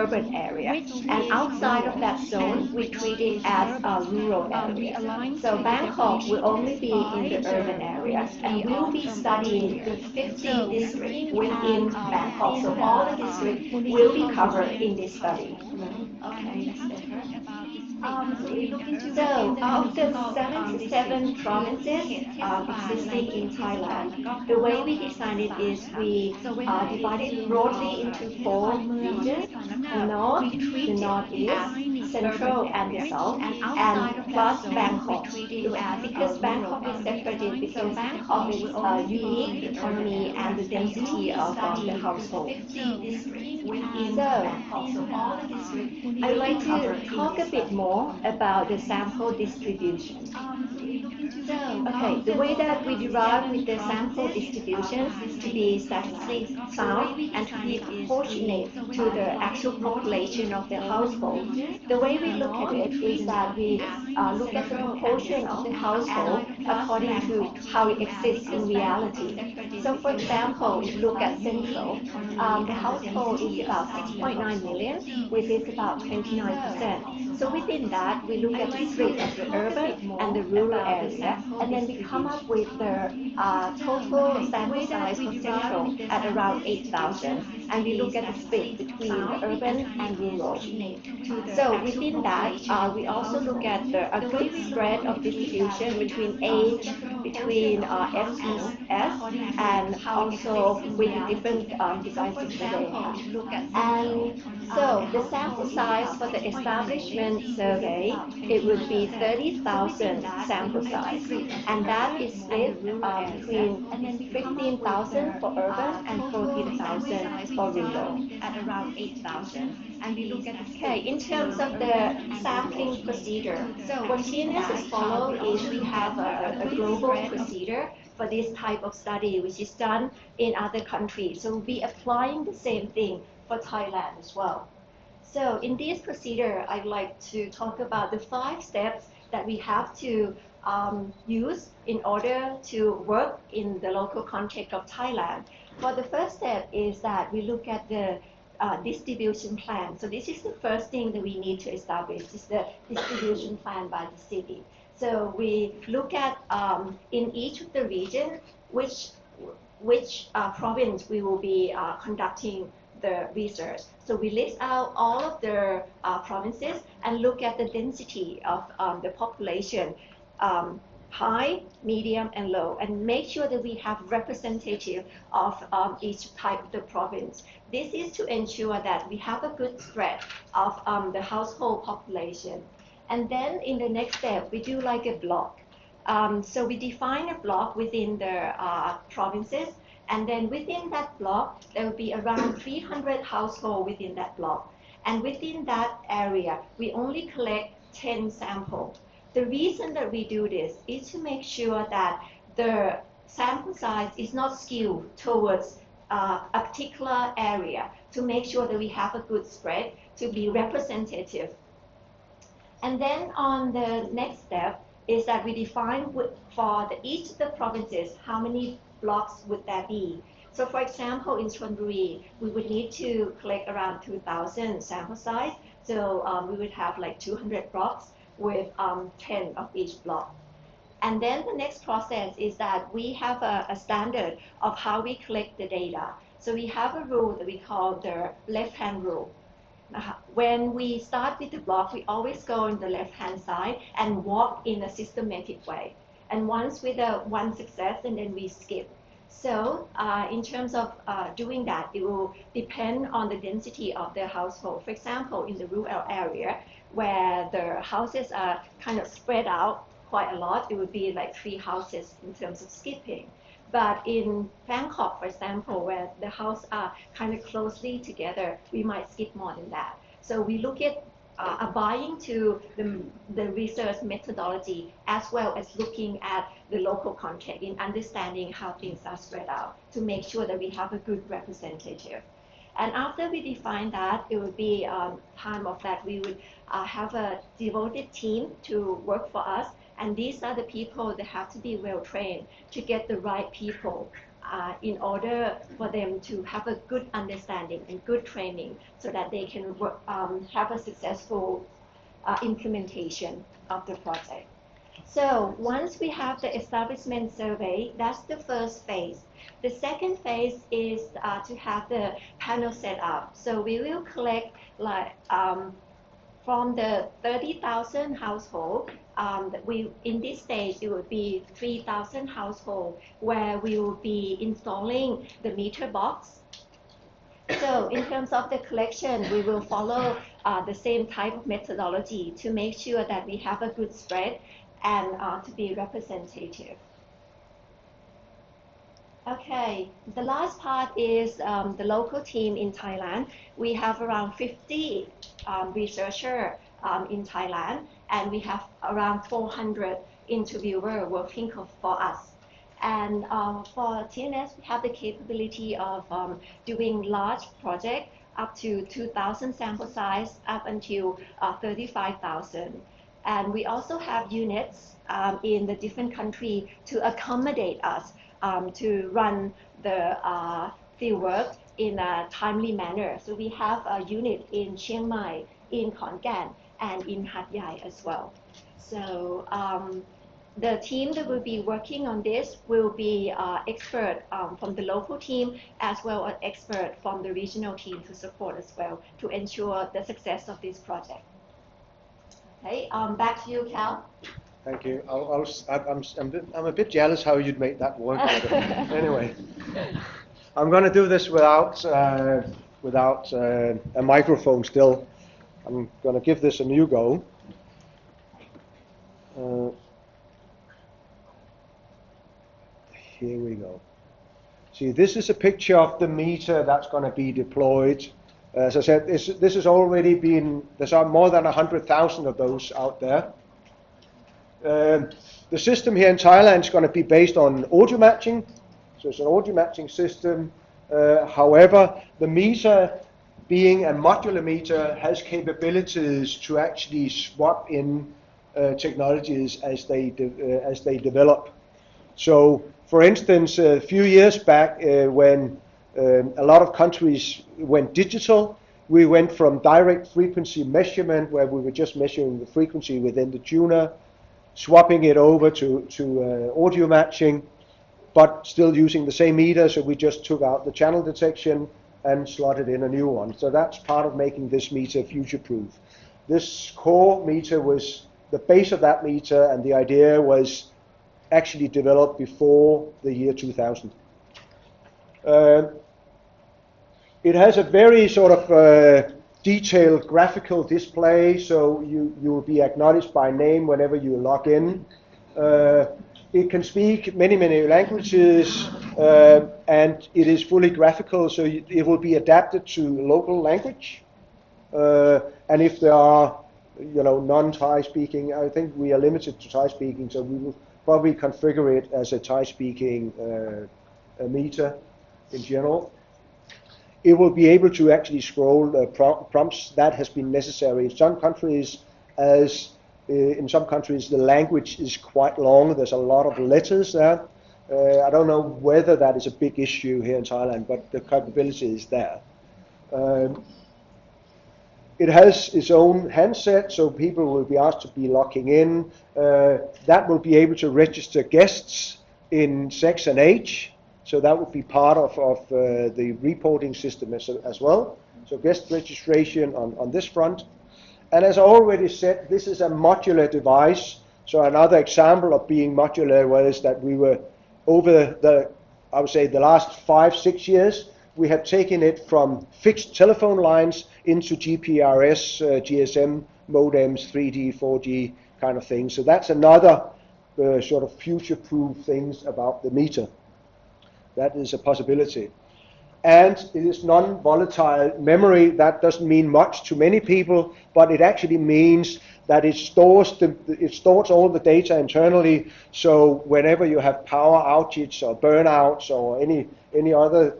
urban area, and outside of that zone we treat it as a rural area. So Bangkok will only be in the urban area, and we'll be studying the 50 districts within Bangkok. So all the districts will be covered in this study. Okay, that's better. So of the 77 provinces existing in Thailand, the way we design it is we divide it broadly into 4 regions: the north, the northeast, Central and the South, and plus Bangkok. Because Bangkok is separated because of its unique economy and the density of the household. So, I'd like to talk a bit more about the sample distribution. Okay, the way that we derive with the sample distribution is to be statistically sound and to be proportionate to the actual population of the household. The way we look at it is that we look at the proportion of the household according to how it exists in reality. So, for example, if you look at Central, the household is about 6.9 million, which is about 29%. So within that, we look at the split of the urban and the rural area, and then we come up with the total sample size for Central at around 8,000, and we look at the split between the urban and rural. So within that, we also look at a good spread of distribution between age, between FES, and also with the different devices that they have. And so the sample size for the establishment survey, it would be 30,000 sample size, and that is split between 15,000 for urban and 14,000 for rural. At around 8,000. And we look at okay, in terms of the sampling procedure, what TNS is follow is we have a global procedure for this type of study, which is done in other countries. So we'll be applying the same thing for Thailand as well. So in this procedure, I'd like to talk about the 5 steps that we have to use in order to work in the local context of Thailand. For the first step is that we look at the distribution plan. So this is the first thing that we need to establish, is the distribution plan by the city. So we look at in each of the region which province we will be conducting the research. So we list out all of the provinces and look at the density of the population, high, medium, and low, and make sure that we have representative of each type of the province. This is to ensure that we have a good spread of the household population. And then in the next step, we do like a block. So we define a block within the provinces, and then within that block, there will be around 300 households within that block. And within that area, we only collect 10 samples. The reason that we do this is to make sure that the sample size is not skewed towards a particular area, to make sure that we have a good spread, to be representative. And then on the next step is that we define for each of the provinces, how many blocks would there be. So for example, in Chonburi, we would need to collect around 2,000 sample size. So we would have like 200 blocks with 10 of each block. And then the next process is that we have a standard of how we collect the data. So we have a rule that we call the left-hand rule. When we start with the block, we always go on the left-hand side and walk in a systematic way. And once with one success, and then we skip. So in terms of doing that, it will depend on the density of the household. For example, in the rural area, where the houses are kind of spread out quite a lot, it would be like 3 houses in terms of skipping. But in Bangkok, for example, where the houses are kind of closely together, we might skip more than that. So we look at abiding to the research methodology, as well as looking at the local context in understanding how things are spread out, to make sure that we have a good representative. And after we define that, it would be time of that we would have a devoted team to work for us. And these are the people that have to be well trained to get the right people in order for them to have a good understanding and good training, so that they can work, have a successful implementation of the project. So once we have the establishment survey, that's the first phase. The second phase is to have the panel set up. So we will collect like from the 30,000 household, in this stage, it will be 3,000 household where we will be installing the meter box. So in terms of the collection, we will follow the same type of methodology to make sure that we have a good spread and to be representative. Okay, the last part is the local team in Thailand. We have around 50 researchers in Thailand, and we have around 400 interviewers working for us. And for TNS, we have the capability of doing large projects up to 2,000 sample size up until 35,000. And we also have units in the different countries to accommodate us to run the field work in a timely manner. So we have a unit in Chiang Mai, in Khon Kaen, and in Hat Yai as well. So the team that will be working on this will be expert from the local team as well as expert from the regional team to support as well to ensure the success of this project. Okay, back to you, Cal. Thank you. I'm a bit jealous how you'd make that work. Anyway, I'm going to do this without a microphone still. I'm going to give this a new go. Here we go. See, this is a picture of the meter that's going to be deployed. As I said, this has already been, there's more than 100,000 of those out there. The system here in Thailand is going to be based on audio matching. So it's an audio matching system. However, the meter, being a modular meter, has capabilities to actually swap in technologies as they develop. So, for instance, a few years back, when a lot of countries went digital, we went from direct frequency measurement, where we were just measuring the frequency within the tuner, swapping it over to audio matching, but still using the same meter. So we just took out the channel detection and slotted in a new one. So that's part of making this meter future-proof. This core meter was the base of that meter, and the idea was actually developed before the year 2000. It has a very sort of detailed graphical display, so you will be acknowledged by name whenever you log in. It can speak many languages, and it is fully graphical, so it will be adapted to local language. And if there are, non-Thai speaking, I think we are limited to Thai speaking, so we will probably configure it as a Thai speaking meter in general. It will be able to actually scroll prompts. That has been necessary in some countries, as in some countries the language is quite long. There's a lot of letters there. I don't know whether that is a big issue here in Thailand, but the capability is there. It has its own handset, so people will be asked to be logging in. That will be able to register guests in sex and age. So that would be part of the reporting system as well. So guest registration on this front. And as I already said, this is a modular device. So another example of being modular was that we were over I would say the last 5-6 years, we have taken it from fixed telephone lines into GPRS, GSM modems, 3G, 4G kind of thing. So that's another sort of future-proof things about the meter. That is a possibility. And it is non-volatile memory. That doesn't mean much to many people, but it actually means that it stores all the data internally. So whenever you have power outage or burnouts or any other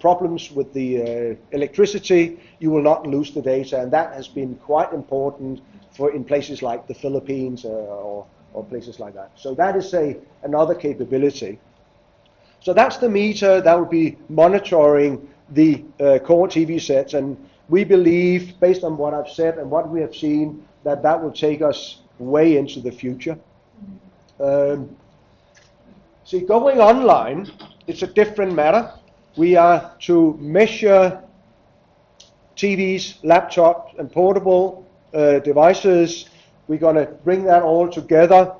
problems with the electricity, you will not lose the data, and that has been quite important in places like the Philippines or places like that. So that is another capability. So that's the meter that will be monitoring the core TV sets, and we believe, based on what I've said and what we have seen, that will take us way into the future. See, going online, it's a different matter. We are to measure TVs, laptops, and portable devices. We're going to bring that all together,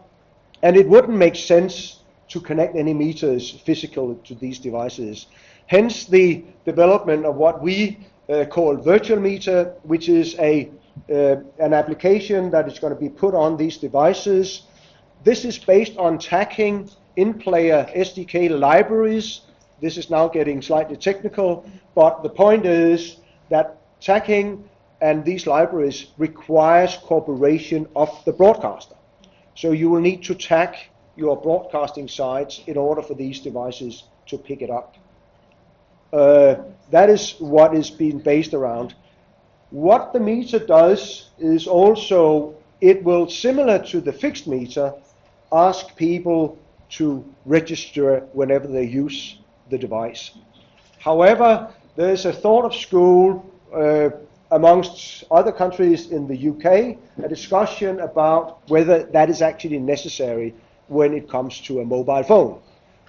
and it wouldn't make sense to connect any meters physical to these devices. Hence the development of what we call virtual meter, which is an application that is going to be put on these devices. This is based on tagging in-player SDK libraries. This is now getting slightly technical, but the point is that tagging and these libraries requires cooperation of the broadcaster. So you will need to tag your broadcasting sites in order for these devices to pick it up. That is what is being based around. What the meter does is also, it will, similar to the fixed meter, ask people to register whenever they use the device. However, there is a thought of school amongst other countries in the UK, a discussion about whether that is actually necessary when it comes to a mobile phone.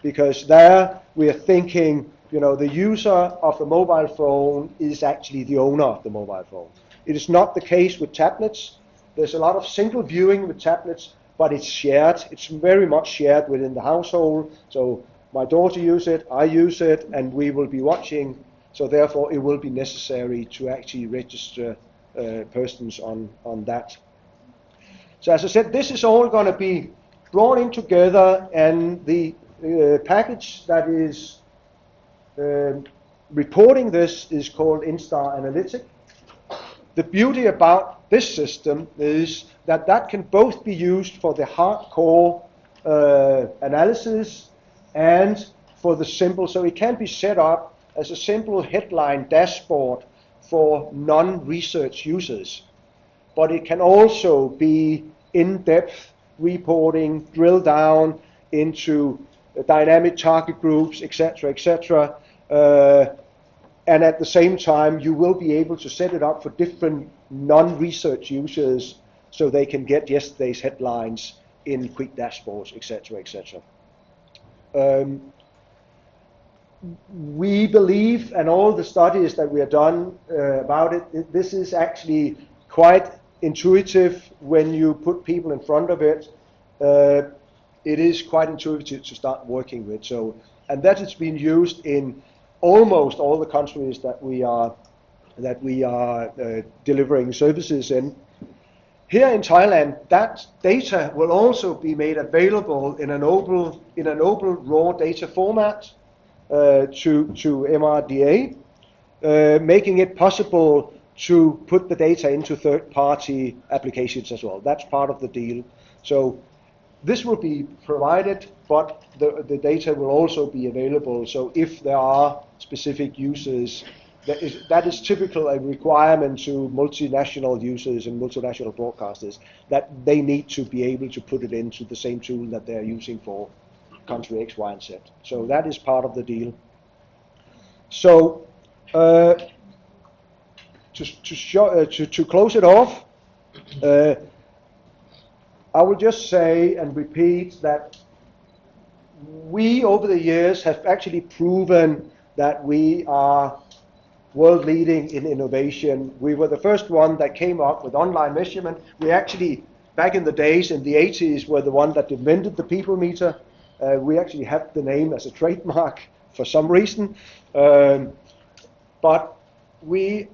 Because there we are thinking, the user of the mobile phone is actually the owner of the mobile phone. It is not the case with tablets. There's a lot of single viewing with tablets, but it's shared. It's very much shared within the household. So my daughter uses it, I use it, and we will be watching. So therefore, it will be necessary to actually register persons on that. So as I said, this is all going to be brought in together, and the package that is reporting this is called Instar Analytic. The beauty about this system is that can both be used for the hardcore analysis and for the simple, so it can be set up as a simple headline dashboard for non-research users. But it can also be in-depth reporting, drill down into dynamic target groups, etc., etc. And at the same time, you will be able to set it up for different non-research users so they can get yesterday's headlines in quick dashboards, etc., etc. We believe, and all the studies that we have done about it, this is actually quite intuitive when you put people in front of it. It is quite intuitive to start working with. So, and that has been used in almost all the countries that we are delivering services in. Here in Thailand, that data will also be made available in an open raw data format to MRDA, making it possible to put the data into third-party applications as well. That's part of the deal. So this will be provided, but the data will also be available. So if there are specific users, that is typical a requirement to multinational users and multinational broadcasters, that they need to be able to put it into the same tool that they're using for country X, Y, and Z. So that is part of the deal. So to close it off, I will just say and repeat that we over the years have actually proven that we are world leading in innovation. We were the first one that came up with online measurement. We actually, back in the days in the 80s, were the one that invented the people meter. We actually have the name as a trademark for some reason. But we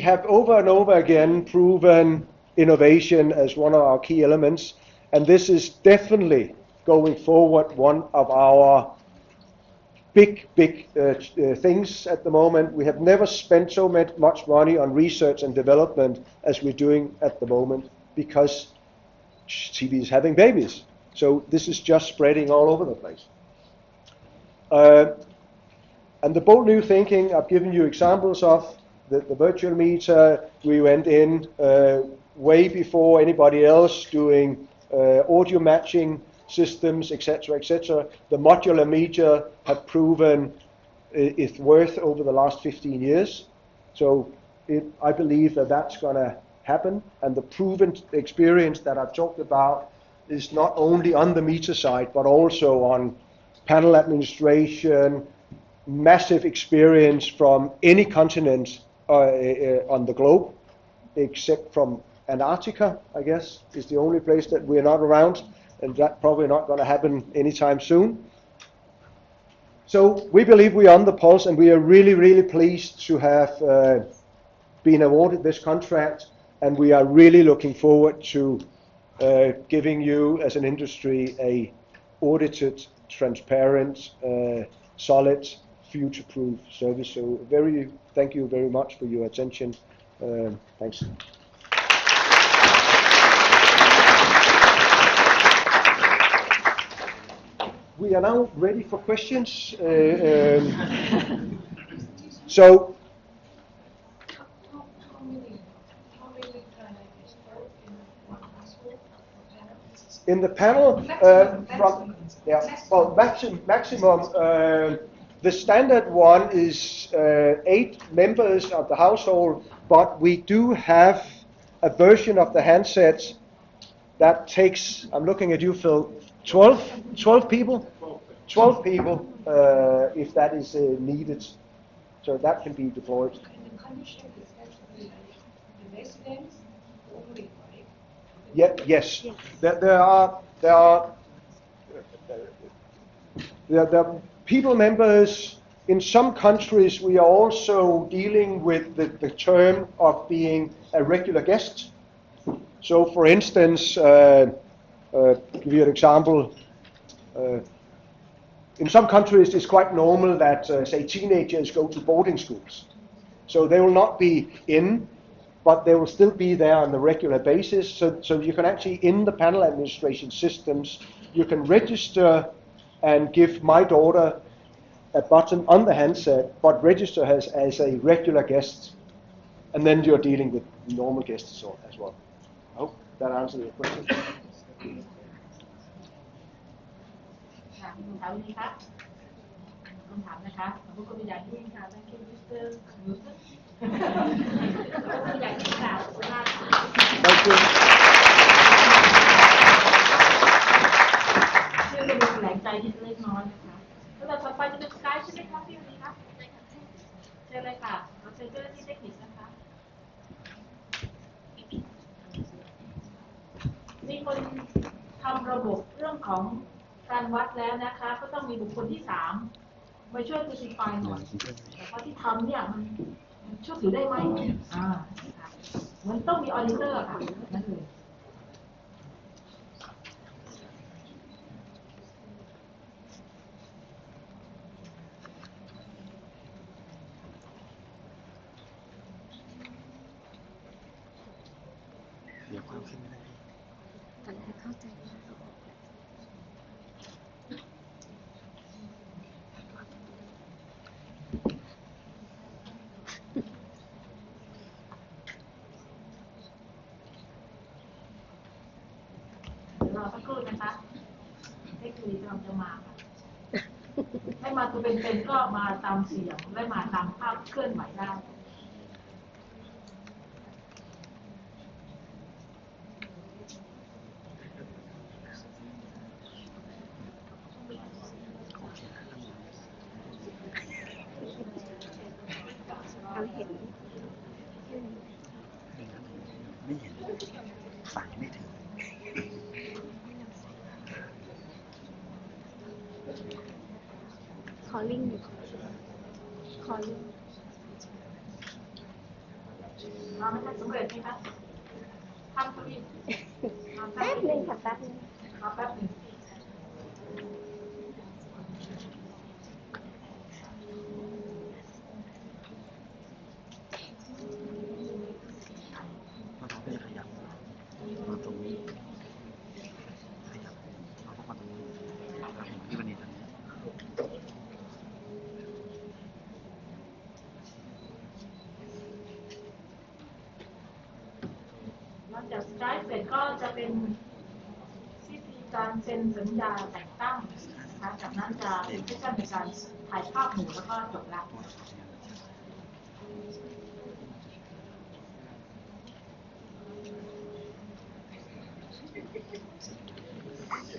have over and over again proven innovation as one of our key elements. And this is definitely going forward one of our big things at the moment. We have never spent so much money on research and development as we're doing at the moment, because TV is having babies. So this is just spreading all over the place. And the bold new thinking I've given you examples of. The virtual meter, we went in way before anybody else doing audio matching systems, etc., etc. The modular meter have proven its worth over the last 15 years. So I believe that that's going to happen. And the proven experience that I've talked about is not only on the meter side, but also on panel administration, massive experience from any continent on the globe, except from Antarctica, I guess, is the only place that we're not around. And that's probably not going to happen anytime soon. So we believe we are on the pulse, and we are really, really pleased to have been awarded this contract, and we are really looking forward to giving you, as an industry, a audited, transparent, solid, future-proof service. So thank you very much for your attention. Thanks. We are now ready for questions. So, in the panel, maximum, the standard one is 8 members of the household, but we do have a version of the handset that takes, I'm looking at you, Phil, 12 people? 12 people, if that is needed. So that can be deployed. Yes. There are people members. In some countries, we are also dealing with the term of being a regular guest. So, for instance, give you an example. In some countries, it's quite normal that, say, teenagers go to boarding schools. So they will not be in, but they will still be there on a regular basis. So you can actually, in the panel administration systems, you can register and give my daughter a button on the handset, but register as a regular guest. And then you're dealing with normal guests as well. I hope that answers your question. Thank you. ชื่อจะมีแถลงใจนิดเล็กน้อยนะคะแล้วต่อไปจะเป็นสกายใช่ไหมคะพี่วันนี้คะเชิญเลยค่ะเราเชิญเจ้าหน้าที่เทคนิคนะคะมีคนทำระบบเรื่องของการวัดแล้วนะคะก็ต้องมีบุคคลที่3มาช่วย certify หน่อยแต่ว่าที่ทำเนี่ยมันเชื่อถือได้ไหมมันต้องมีออดิเตอร์ค่ะนั่นเลยตอนแรกเข้าใจว่าเราสักครู่นะคะเทคโนโลยีเราจะมาให้มาตัวเป็นๆก็มาตามเสียงและมาตามภาพเคลื่อนไหวได้เราเห็นไม่เห็นสายไม่ถึง calling อยู่ calling เราไม่ได้สำเร็จไหมคะทำตัวเอง แป๊บนึงค่ะแป๊บนึง รอแป๊บหนึ่งเราต้องไปขยับมาตรงนี้ขยับเราต้องมาตรงนี้เราเห็นที่วันนี้ตรงนี้หลังจากสไลด์เสร็จก็จะเป็นพิธีการเซ็นสัญญาแต่งตั้งนะคะจากนั้นจะเป็นเซสชั่นในการถ่ายภาพหมู่แล้วก็จบละ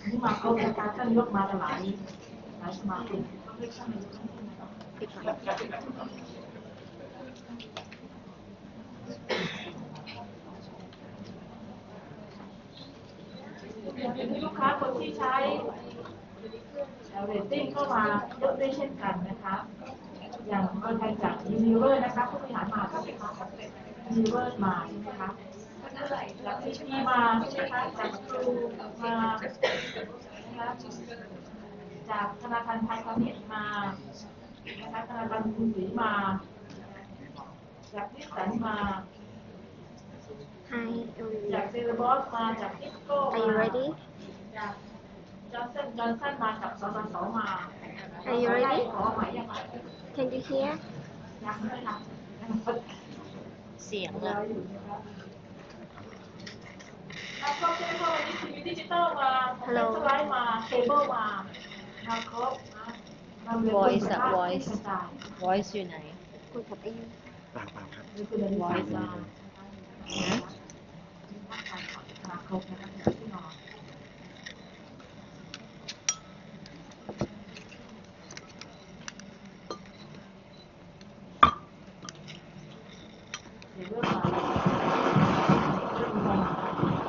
นี่มาเข้าในการท่านยกมาหลายสมาคมปิดก่อนลูกค้าคนที่ใช้ เรตติ้งเข้ามาเยอะด้วยเช่นกันนะคะอย่างบริษัทจากยูนิเวอร์นะคะผู้บริหารมาใช่ไหมคะยูนิเวอร์มาใช่ไหมคะจากทีพีมาใช่ไหมคะจากครูมานะคะจากธนาคารไทยพาณิชย์มานะคะธนาคารกรุงศรีมาจากนิสสันมา Hi, จากเซเลบอสมาจากทิสโก้ are you ready? จากจอห์นสันมาจากสสสมา Are you ready? ขอหมายยังไง Can you hear? ยังไม่ท เสียง ำ อะ เราอยู่นะคะแล้วก็ใช้พวกวันนี้ทีวีดิจิตอลมาคอมพิวเตอร์ไลท์มาเคเบิลมาครบนะนำเรียน voice อะ ภาพ voice ที่กระจาย voice อยู่ไหน คุยกับเอง เปล่าครับ นี่คือเรียน voice มา ฮะ ครบนะคะที่นอนเดี๋ยวเรื่องมาเรื่องมา ที่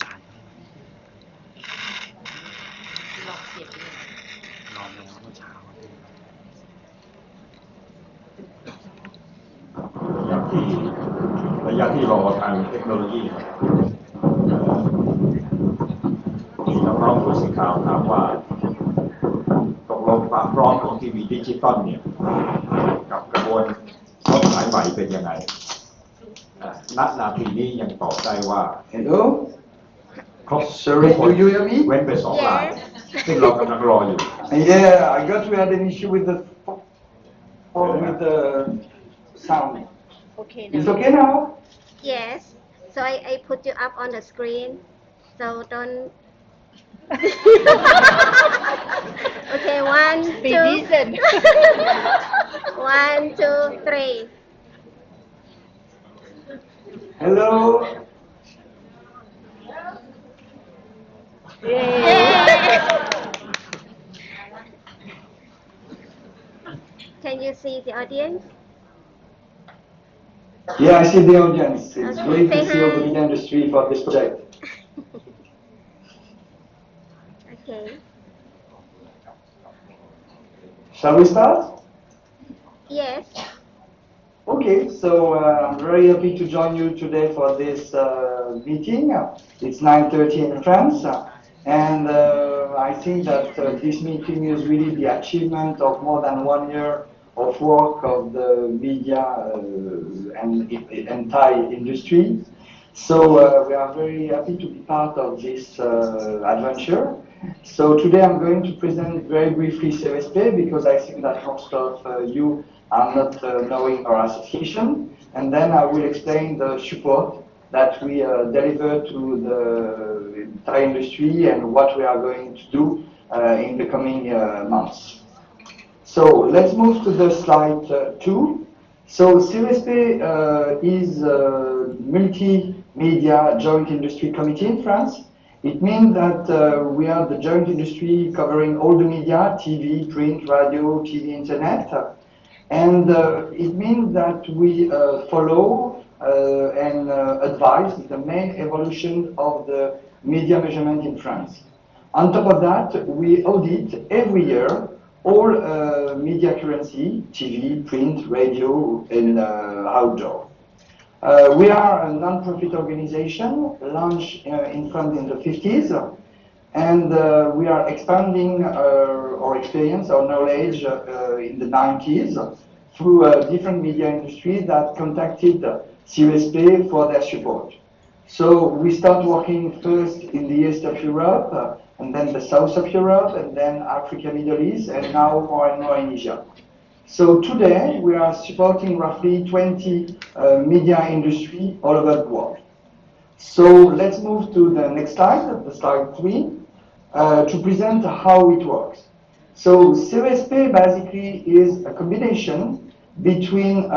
ศาล ลองเสียบดู นอนแล้วเมื่อเช้า ระยะที่รอทางเทคโนโลยีมีน้องๆผู้สื่อข่าวถามว่าตกลงความพร้อมของทีวีดิจิตอลเนี่ยกับกระบวนการสายใหม่เป็นยังไงณนาทีนี้ยังตอบได้ว่า Hello? ครบ Sorry, do you hear me? เว้นไป2 ราย Yes. ซึ่งเรากำลังรออยู่ Yeah, I got we had an issue with the sound. โอเคนะ It's okay now? Yes. So I put you up on the screen. So don't. Okay, one, Be two. decent. 1, 2, 3. Hello? Can you see the audience? Yeah, I see the audience. It's Okay, great to say see all the hi. media industry for this project. Okay. Shall we start? Yes. Okay, so I'm very happy to join you today for this meeting. It's 9:30 in France, and I think that this meeting is really the achievement of more than 1 year of work of the media and entire industry. So we are very happy to be part of this adventure. So today I'm going to present very briefly CRSP because I think that most of you are not knowing our association, and then I will explain the support that we deliver to the entire industry and what we are going to do in the coming months. So let's move to the slide 2. So CRSP is a multimedia joint industry committee in France. It means that we are the joint industry covering all the media, TV, print, radio, TV, internet. And it means that we follow and advise the main evolution of the media measurement in France. On top of that, we audit every year all media currency, TV, print, radio, and outdoor. We are a non-profit organization launched in France in the 50s, and we are expanding our experience, our knowledge in the 90s through different media industries that contacted CRSP for their support. So we start working first in the east of Europe, and then the south of Europe, and then Africa, Middle East, and now more and more in Asia. So today we are supporting roughly 20 media industry all over the world. So let's move to the next slide, the slide 3, to present how it works. So CRSP basically is a combination between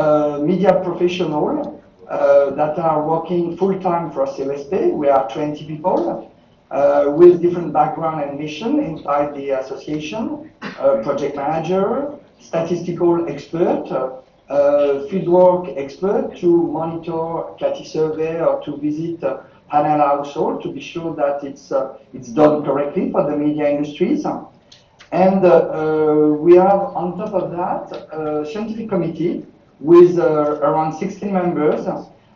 media professionals that are working full-time for CRSP. We are 20 people, with different background and mission inside the association, project manager, statistical expert, fieldwork expert to monitor CATI survey or to visit panel household to be sure that it's done correctly for the media industries. And we have on top of that a scientific committee with around 16 members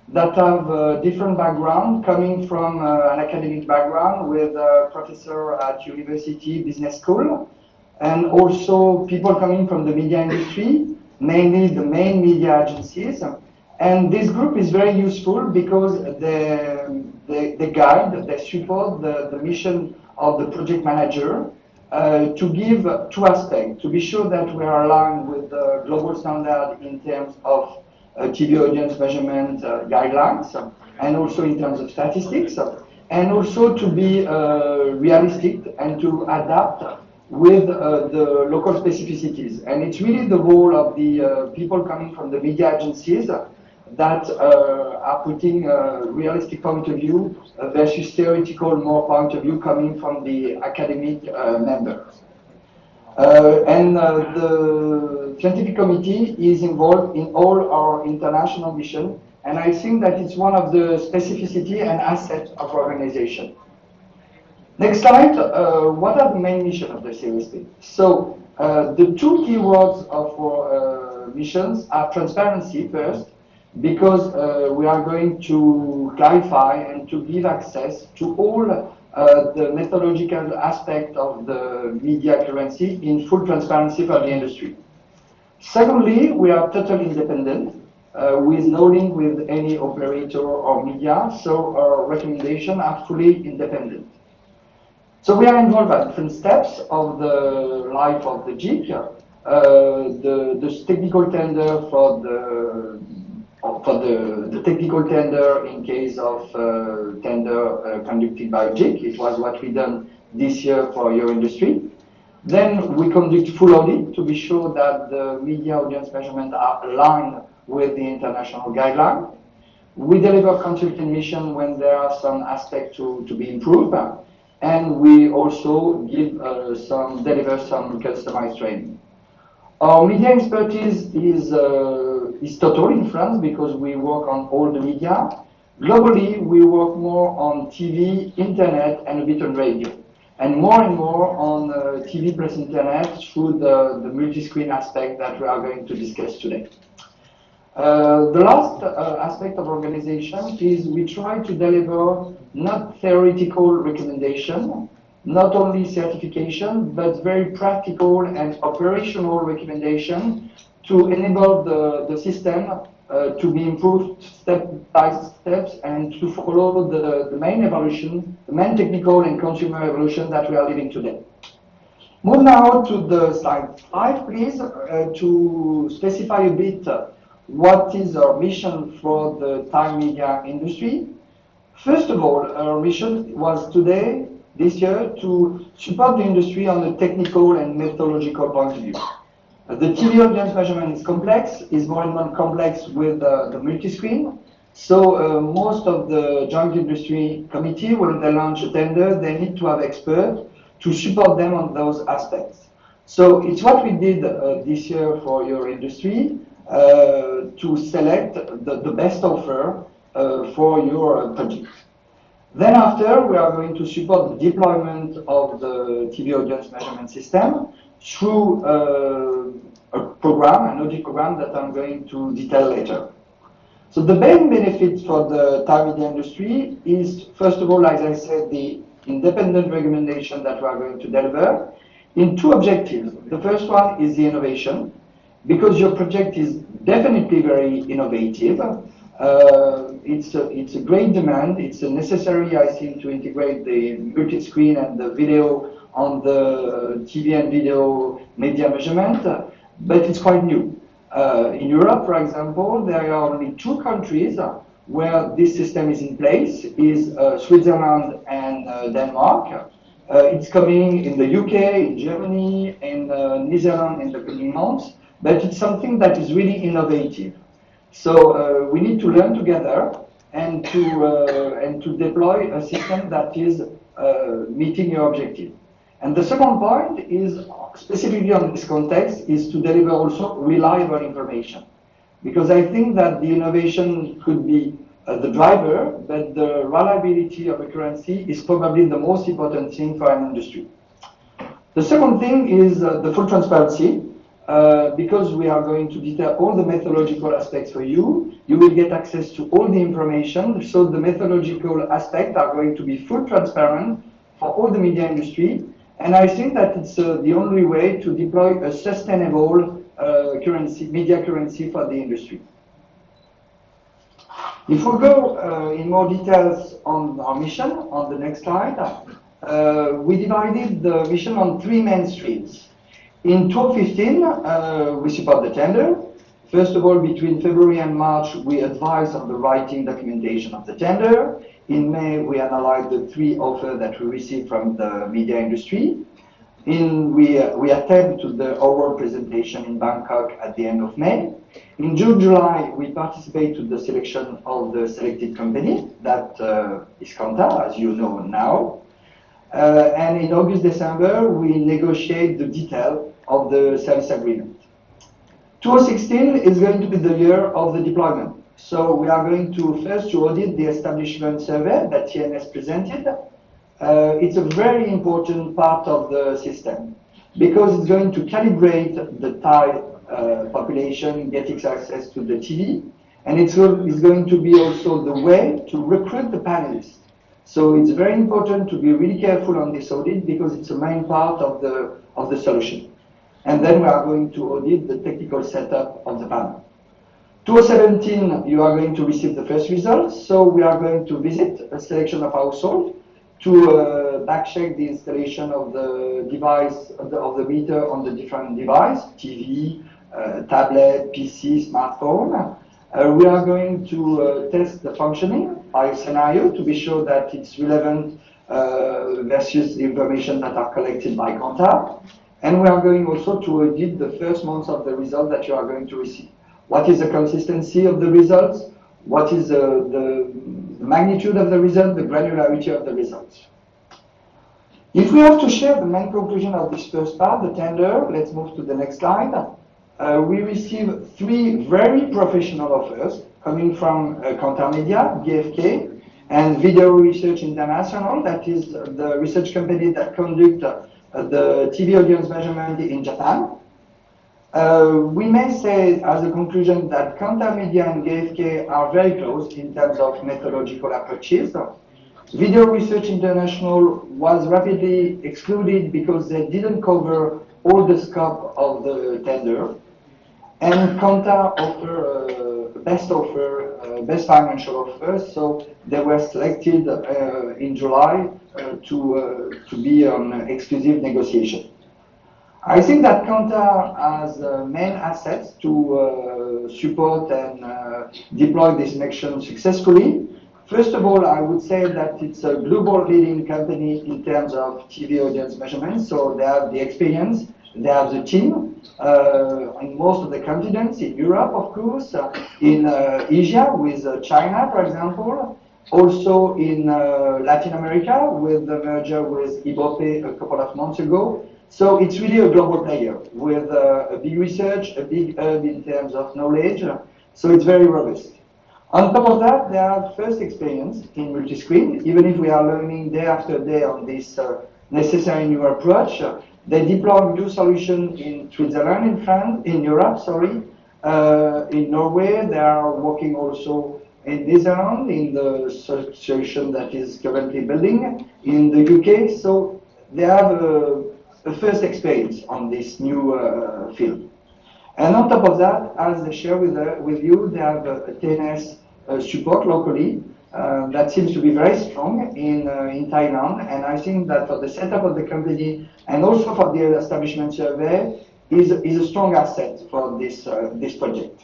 that have different background, coming from an academic background with a professor at university business school, and also people coming from the media industry, mainly the main media agencies. And this group is very useful because they guide, they support the mission of the project manager to give two aspects, to be sure that we are aligned with the global standard in terms of TV audience measurement guidelines, and also in terms of statistics, and also to be realistic and to adapt with the local specificities. And it's really the role of the people coming from the media agencies that are putting a realistic point of view versus theoretical more point of view coming from the academic members. The scientific committee is involved in all our international mission, and I think that it's one of the specificity and assets of our organization. Next slide. What are the main mission of the CSP? So the two key words of our missions are transparency first, because we are going to clarify and to give access to all the methodological aspect of the media currency in full transparency for the industry. Secondly, we are totally independent, with no link with any operator or media, so our recommendations are fully independent. So we are involved at different steps of the life of the JIC, the technical tender for the technical tender in case of tender conducted by JIC. It was what we done this year for your industry. Then we conduct full audit to be sure that the media audience measurement are aligned with the international guideline. We deliver consulting mission when there are some aspects to be improved, and we also give deliver some customized training. Our media expertise is total in France because we work on all the media. Globally, we work more on TV, internet, and a bit on radio, and more on TV plus internet through the multi-screen aspect that we are going to discuss today. The last aspect of organization is we try to deliver not theoretical recommendation, not only certification, but very practical and operational recommendation to enable the system to be improved step by steps and to follow the main evolution, the main technical and consumer evolution that we are living today. Move now to the slide 5, please, to specify a bit what is our mission for the Thai media industry. First of all, our mission was this year, to support the industry on the technical and methodological point of view. The TV audience measurement is complex, is more and more complex with the multi-screen. So most of the joint industry committee, when they launch a tender, they need to have experts to support them on those aspects. So it's what we did this year for your industry, to select the best offer for your project. Then after, we are going to support the deployment of the TV audience measurement system through a program, an audit program that I'm going to detail later. So the main benefit for the Thai media industry is, first of all, as I said, the independent recommendation that we are going to deliver in two objectives. The first one is the innovation, because your project is definitely very innovative. It's a great demand. It's a necessary, I think, to integrate the multi-screen and the video on the TV and video media measurement, but it's quite new. In Europe, for example, there are only 2 countries where this system is in place, is Switzerland and Denmark. It's coming in the UK, in Germany, in Netherlands in the coming months, but it's something that is really innovative. So we need to learn together and to deploy a system that is meeting your objective. And the second point is, specifically on this context, is to deliver also reliable information. Because I think that the innovation could be the driver, but the reliability of accuracy is probably the most important thing for an industry. The second thing is the full transparency. Because we are going to detail all the methodological aspects for you, you will get access to all the information. So the methodological aspects are going to be full transparent for all the media industry. And I think that it's the only way to deploy a sustainable media currency for the industry. If we go in more details on our mission, on the next slide, we divided the mission on 3 main streams. In 2015, we support the tender. First of all, between February and March, we advise on the writing documentation of the tender. In May, we analyzed the 3 offers that we received from the media industry. We attend to the oral presentation in Bangkok at the end of May. In June, July, we participate to the selection of the selected company, that is Kanta, as you know now. And in August, December, we negotiate the detail of the service agreement. 2016 is going to be the year of the deployment. So we are going to first audit the establishment survey that TNS presented. It's a very important part of the system because it's going to calibrate the Thai population getting access to the TV, and it's going to be also the way to recruit the panelists. So it's very important to be really careful on this audit because it's a main part of the solution. And then we are going to audit the technical setup of the panel. 2017, you are going to receive the first results. So we are going to visit a selection of households to back-check the installation of the device, of the meter on the different device, TV, tablet, PC, smartphone. We are going to test the functioning by scenario to be sure that it's relevant versus the information that are collected by Kanta. And we are going also to audit the first months of the result that you are going to receive. What is the consistency of the results? What is the magnitude of the result, the granularity of the results? If we have to share the main conclusion of this first part, the tender, let's move to the next slide. We received 3 very professional offers coming from Kanta Media, BFK, and Video Research International, that is the research company that conduct the TV audience measurement in Japan. We may say as a conclusion that Kanta Media and BFK are very close in terms of methodological approaches. Video Research International was rapidly excluded because they didn't cover all the scope of the tender. And Kanta offered best financial offer, so they were selected in July to be on exclusive negotiation. I think that Kanta has main assets to support and deploy this mission successfully. First of all, I would say that it's a global leading company in terms of TV audience measurement, so they have the experience, they have the team in most of the continents, in Europe, of course, in Asia with China, for example, also in Latin America with the merger with Ibope a couple of months ago. So it's really a global player with a big research, a big hub in terms of knowledge, so it's very robust. On top of that, they have first experience in multi-screen, even if we are learning day after day on this necessary new approach. They deploy new solutions in Switzerland, in France, in Europe, in Norway. They are working also in Netherlands, in the solution that is currently building, in the UK. So they have a first experience on this new field. And on top of that, as they share with you, they have a TNS support locally that seems to be very strong in Thailand. And I think that for the setup of the company and also for the establishment survey is a strong asset for this project.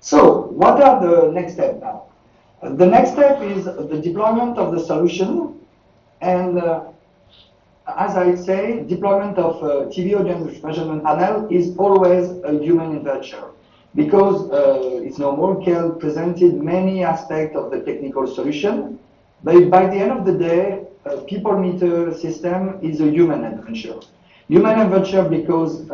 So what are the next steps now? The next step is the deployment of the solution. And as I say, deployment of TV audience measurement panel is always a human venture because it's normal. Kel presented many aspects of the technical solution, But by the end of the day, a people meter system is a human adventure. Human adventure because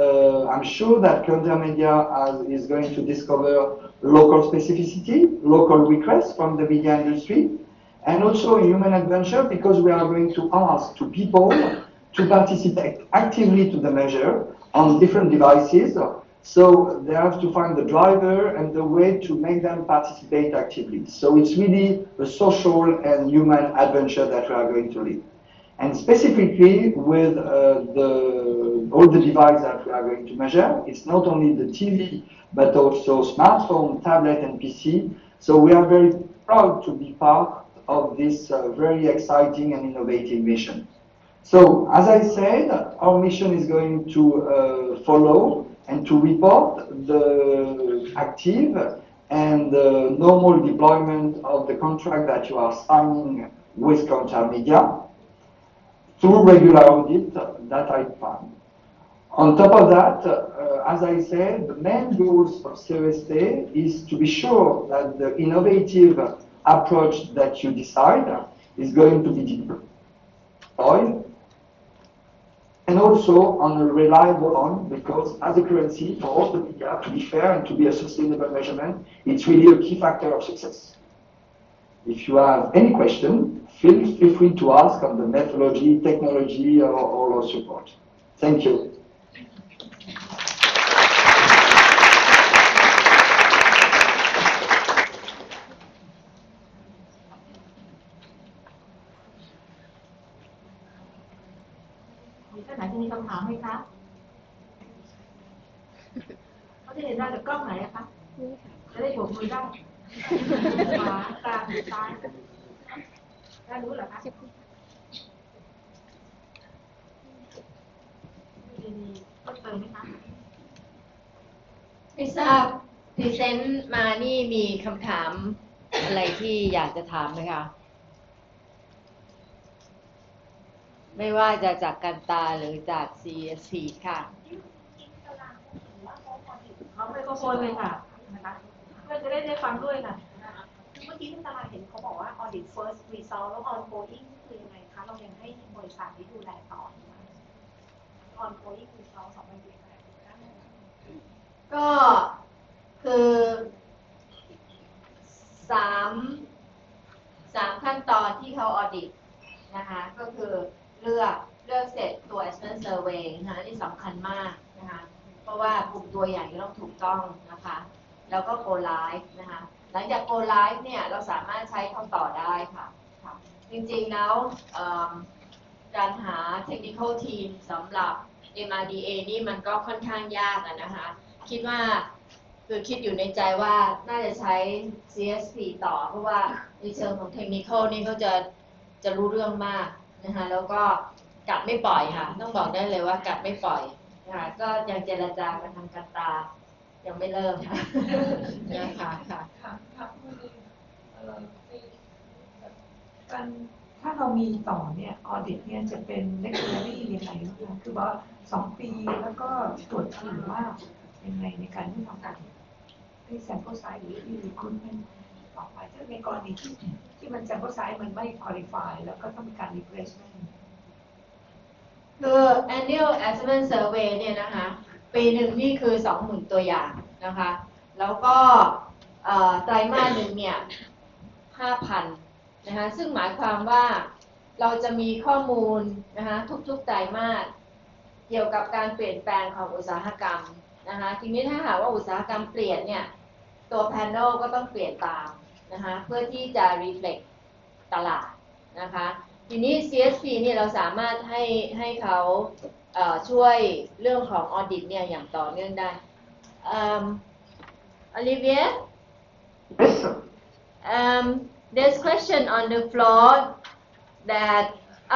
I'm sure that content media is going to discover local specificity, local requests from the media industry, and also a human adventure because we are going to ask to people to participate actively to the measure on different devices. So they have to find the driver and the way to make them participate actively. So it's really a social and human adventure that we are going to live. And specifically with all the devices that we are going to measure, it's not only the TV, but also smartphone, tablet, and PC. So we are very proud to be part of this very exciting and innovative mission. So, as I said, our mission is going to follow and to report the active and normal deployment of the contract that you are signing with Content Media through regular audit that I find. On top of that, as I said, the main goals of CSA is to be sure that the innovative approach that you decide is going to be deployed, and also on a reliable one, because as a currency for all the media, to be fair and to be a sustainable measurement, it's really a key factor of success. If you have any question, feel free to ask on the methodology, technology, or support. Thank you.มีท่านไหนที่มีคำถามไหมคะเขาจะเห็นได้จากกล้องไหนอะคะจะได้โบกมือได้ขวากลางซ้ายได้รู้เหรอคะมีเพิ่มเติมไหมคะ ไม่ทราบพรีเซนต์มานี่มีคำถามอะไรที่อยากจะถามไหมคะไม่ว่าจะจากกันตาหรือจาก CSC ค่ะเขาไมโครโฟนเลยค่ะนะคะเพื่อจะได้ฟังด้วยค่ะ เมื่อกี้คุณตาเห็นเขาบอกว่า audit first result แล้ว ongoing คือยังไงคะเรายังให้บริษัทที่ดูแลต่อ ongoing result 2018ก็คือสามขั้นตอนที่เขาออดิตนะคะก็คือเลือกเสร็จตัว assessment survey นะคะที่สำคัญมากนะคะเพราะว่ากลุ่มตัวอย่างจะต้องถูกต้องนะคะแล้วก็ go live นะคะหลังจาก go live เนี่ยเราสามารถใช้เขาต่อได้ค่ะจริงๆแล้วการหา technical team สำหรับ MRDA นี่มันก็ค่อนข้างยากนะคะคิดว่าคือคิดอยู่ในใจว่าน่าจะใช้ CSP ต่อเพราะว่าในเชิงของ technical นี่เขาจะรู้เรื่องมากนะคะแล้วก็กัดไม่ปล่อยค่ะต้องบอกได้เลยว่ากัดไม่ปล่อยนะคะก็ยังเจรจากันทางกันตายังไม่เริ่มค่ะนะคะค่ะการถ้าเรามีต่อเนี่ยออดิตเนี่ยจะเป็น regularly ยังไงนะคะคือว่า2 ปีแล้วก็ตรวจถี่ว่ายังไงในการที่ทำการที่ sample size หรือที่ recruitment ต่อไปถ้าในกรณีที่มัน sample size มันไม่ qualify แล้วก็ต้องมีการ replacement คือ annual assessment survey เนี่ยนะคะปีหนึ่งนี่คือ 20,000 ตัวอย่างนะคะแล้วก็ไตรมาสหนึ่งเนี่ย 5,000 นะคะซึ่งหมายความว่าเราจะมีข้อมูลนะคะทุกๆไตรมาสเกี่ยวกับการเปลี่ยนแปลงของอุตสาหกรรมนะคะทีนี้ถ้าหากว่าอุตสาหกรรมเปลี่ยนเนี่ยตัว panel ก็ต้องเปลี่ยนตามนะคะเพื่อที่จะ reflect ตลาดนะคะทีนี้ CSP เนี่ยเราสามารถให้เขาช่วยเรื่องของ audit เนี่ยอย่างต่อเนื่องได้Olivia there's question on the floor that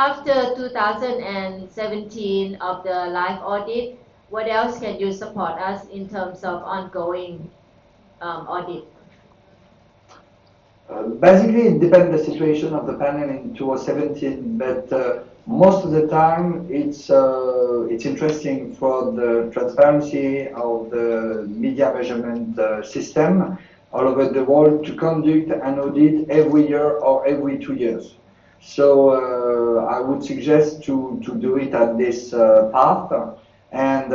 after 2017 of the live audit what else can you support us in terms of ongoing audit Basically, it depends on the situation of the panel in 2017, but most of the time it's interesting for the transparency of the media measurement system all over the world to conduct an audit every year or every 2 years. So I would suggest to do it at this path. And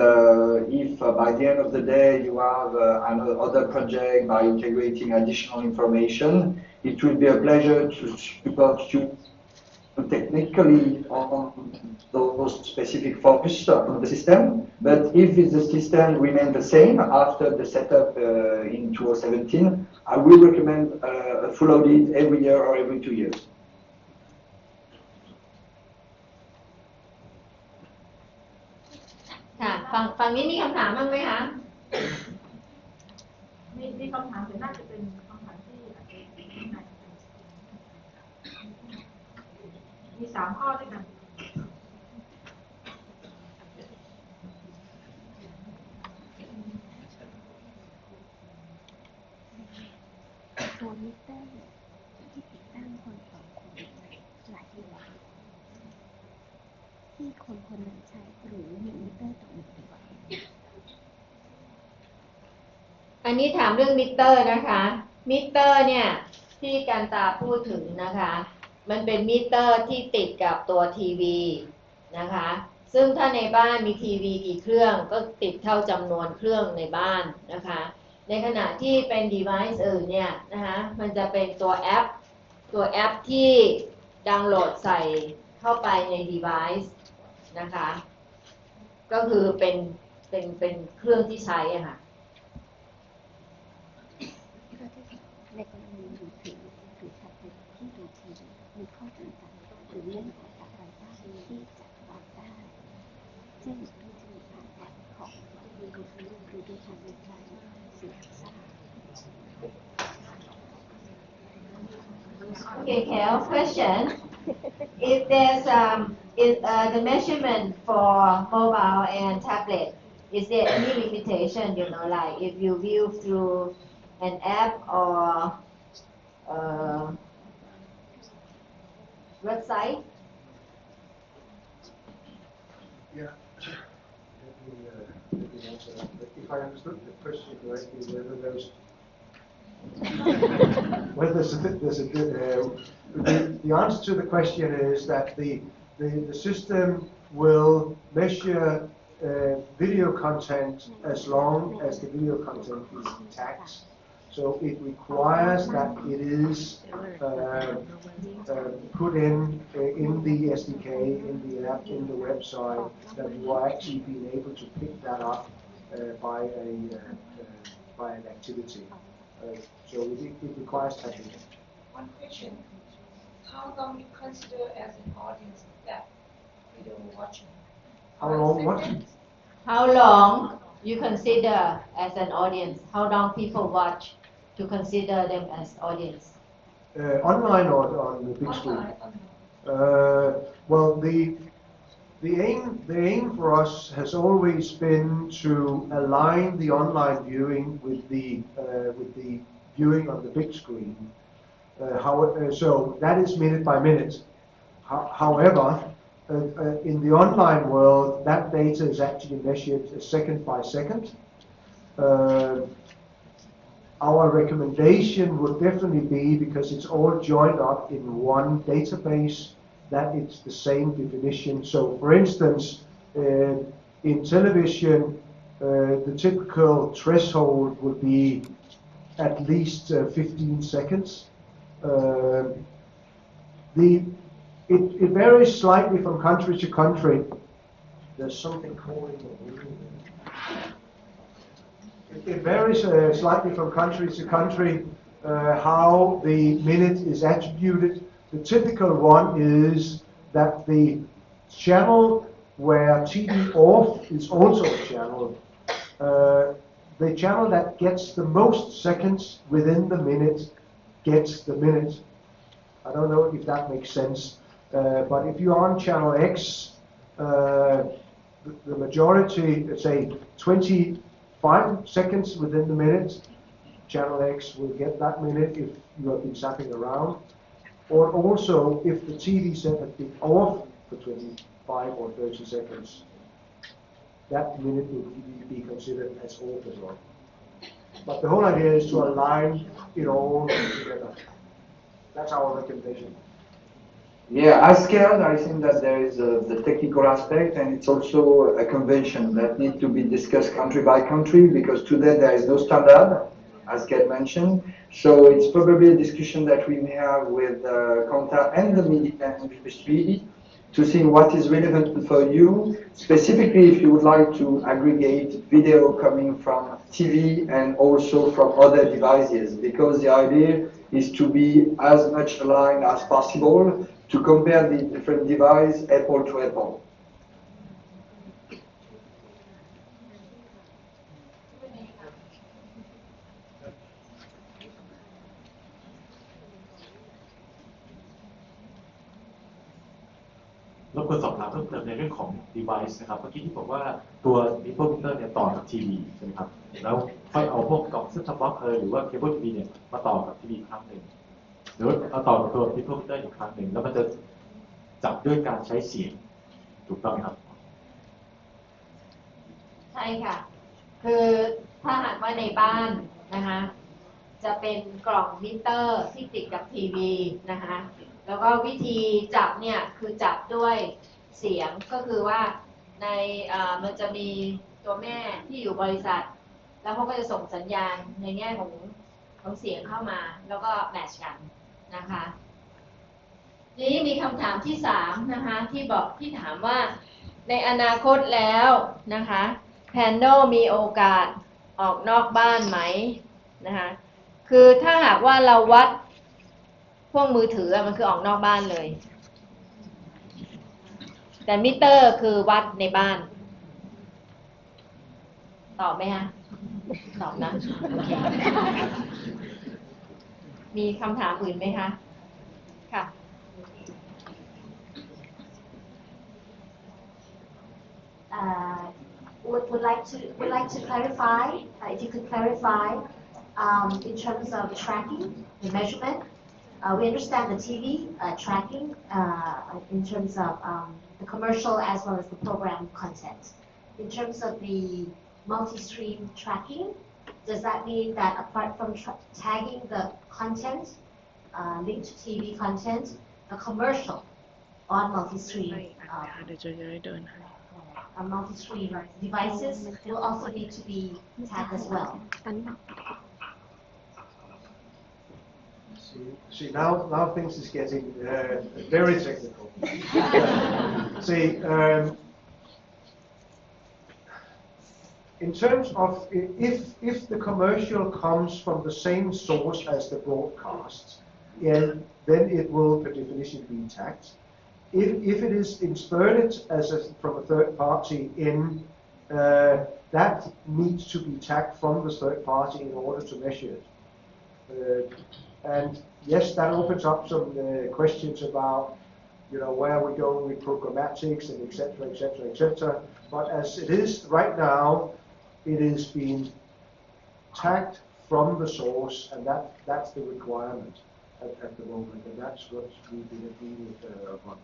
if by the end of the day you have another project by integrating additional information, it will be a pleasure to support you technically on those specific focus of the system. But if the system remains the same after the setup in 2017, I will recommend a full audit every year or every 2 years. ค่ะฝั่งนี้มีคำถามบ้างไหมคะ มีคำถามแต่น่าจะเป็นคำถามที่อาจจะมี3 ข้อด้วยกัน ตัวมิเตอร์ที่ติดตั้งคน2 คนหลายตัวที่คนหนึ่งใช้หรือมีมิเตอร์ต่อ1 ตัว อันนี้ถามเรื่องมิเตอร์นะคะมิเตอร์เนี่ยที่การตาพูดถึงนะคะมันเป็นมิเตอร์ที่ติดกับตัวทีวีนะคะซึ่งถ้าในบ้านมีทีวีกี่เครื่องก็ติดเท่าจำนวนเครื่องในบ้านนะคะในขณะที่เป็น device อื่นเนี่ยนะคะมันจะเป็นตัวแอปที่ดาวน์โหลดใส่เข้าไปใน device นะคะก็คือเป็นเครื่องที่ใช้อะค่ะในกรณีมือถือแท็บเล็ตที่ดูทีวีมีข้อจำกัดหรือเงื่อนไขอะไรบ้างที่จะวางได้เช่นดูทีวีผ่านแอปของหรือดูทางเว็บไซต์เสียงซ่า Okay, Kel, question. If there's the measurement for mobile and tablet, is there any limitation, like if you view through an app or website? Yeah. Let me answer that. If I understood the question correctly, the answer to the question is that the system will measure video content as long as the video content is intact. So it requires that it is put in the SDK, in the app, in the website, that you are actually being able to pick that up by an activity. So it requires tapping. One question: how long you consider as an audience that video watching? How long what? How long you consider as an audience? How long people watch to consider them as audience? Online or on the big screen? Well, the aim for us has always been to align the online viewing with the viewing on the big screen. So that is minute by minute. However, in the online world, that data is actually measured second by second. Our recommendation would definitely be, because it's all joined up in one database, that it's the same definition. So, for instance, in television, the typical threshold would be at least 15 seconds. It varies slightly from country to country. There's something calling me. It varies slightly from country to country how the minute is attributed. The typical one is that the channel where TV off is also a channel. The channel that gets the most seconds within the minute gets the minute. I don't know if that makes sense, but if you're on channel X, the majority, let's say 25 seconds within the minute, channel X will get that minute if you have been zapping around. Or also, if the TV set has been off for 25 or 30 seconds, that minute will be considered as off as well. But the whole idea is to align it all together. That's our recommendation. Yeah, as scaled, I think that there is the technical aspect, and it's also a convention that need to be discussed country by country, because today there is no standard, as Ken mentioned. So it's probably a discussion that we may have with Conta and the media industry to see what is relevant for you, specifically if you would like to aggregate video coming from TV and also from other devices, because the idea is to be as much aligned as possible to compare the different devices apple to apple. รบกวนสอบถามเพิ่มเติมในเรื่องของ device นะครับเมื่อกี้ที่บอกว่าตัว input monitor เนี่ยต่อกับทีวีใช่ไหมครับแล้วค่อยเอาพวกกล่องเซ็ตท็อปบ็อกซ์หรือว่าเคเบิลทีวีเนี่ยมาต่อกับทีวีครั้งหนึ่งหรือเอาต่อกับตัว input monitor อีกครั้งหนึ่งแล้วมันจะจับด้วยการใช้เสียงถูกต้องไหมครับใช่ค่ะคือถ้าหากว่าในบ้านนะคะจะเป็นกล่องมิเตอร์ที่ติดกับทีวีนะคะแล้วก็วิธีจับเนี่ยคือจับด้วยเสียงก็คือว่าในมันจะมีตัวแม่ที่อยู่บริษัทแล้วเขาก็จะส่งสัญญาณในแง่ของเสียงเข้ามาแล้วก็แมทช์กันนะคะนี้มีคำถามที่3นะคะที่ถามว่าในอนาคตแล้วนะคะแพนโดมีโอกาสออกนอกบ้านไหมนะคะคือถ้าหากว่าเราวัดพวกมือถือมันคือออกนอกบ้านเลยแต่มิเตอร์คือวัดในบ้านตอบไหมฮะตอบนะโอเคมีคำถามอื่นไหมคะค่ะwould like to clarify if you could clarify in terms of tracking the measurement. We understand the TV tracking in terms of the commercial as well as the program content. In terms of the multi-stream tracking, does that mean that apart from tagging the content linked to TV content, the commercial on multi-stream devices will also need to be tagged as well? See, now things is getting very technical. See, in terms of if the commercial comes from the same source as the broadcast, then it will, per definition, be tagged. If it is inserted from a third party in, that needs to be tagged from the third party in order to measure it. And yes, that opens up some questions about, where we go with programmatics and etc., etc., etc. But as it is right now, it is being tagged from the source, and that's the requirement at the moment, and that's what we've been agreeing upon.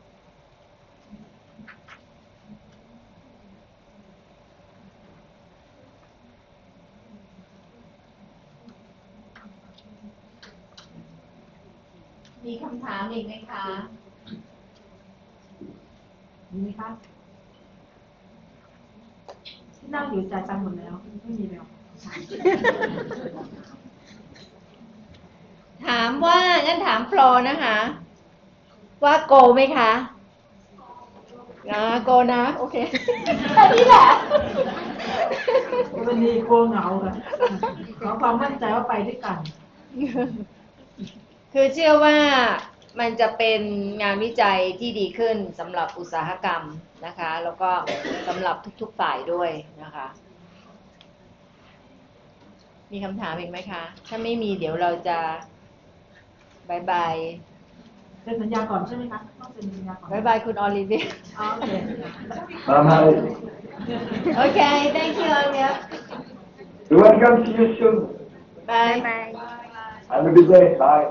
มีคำถามอีกไหมคะมีไหมคะที่นั่งอยู่จ่ายตังค์หมดแล้วไม่มีแล้วถามว่างั้นถามโปรนะคะว่าโกไหมคะโกนะโอเคแค่นี้แหละวันนี้โกเหงาค่ะขอความมั่นใจว่าไปด้วยกันคือเชื่อว่ามันจะเป็นงานวิจัยที่ดีขึ้นสำหรับอุตสาหกรรมนะคะแล้วก็สำหรับทุกๆฝ่ายด้วยนะคะมีคำถามอีกไหมคะถ้าไม่มีเดี๋ยวเราจะบายบายเซ็นสัญญาก่อนใช่ไหมคะต้องเซ็นสัญญาก่อนบายบายคุณออลิเวียโอเคโอเค thank you Olivia You're welcome. See you soon. Bye. Have a good day. Bye.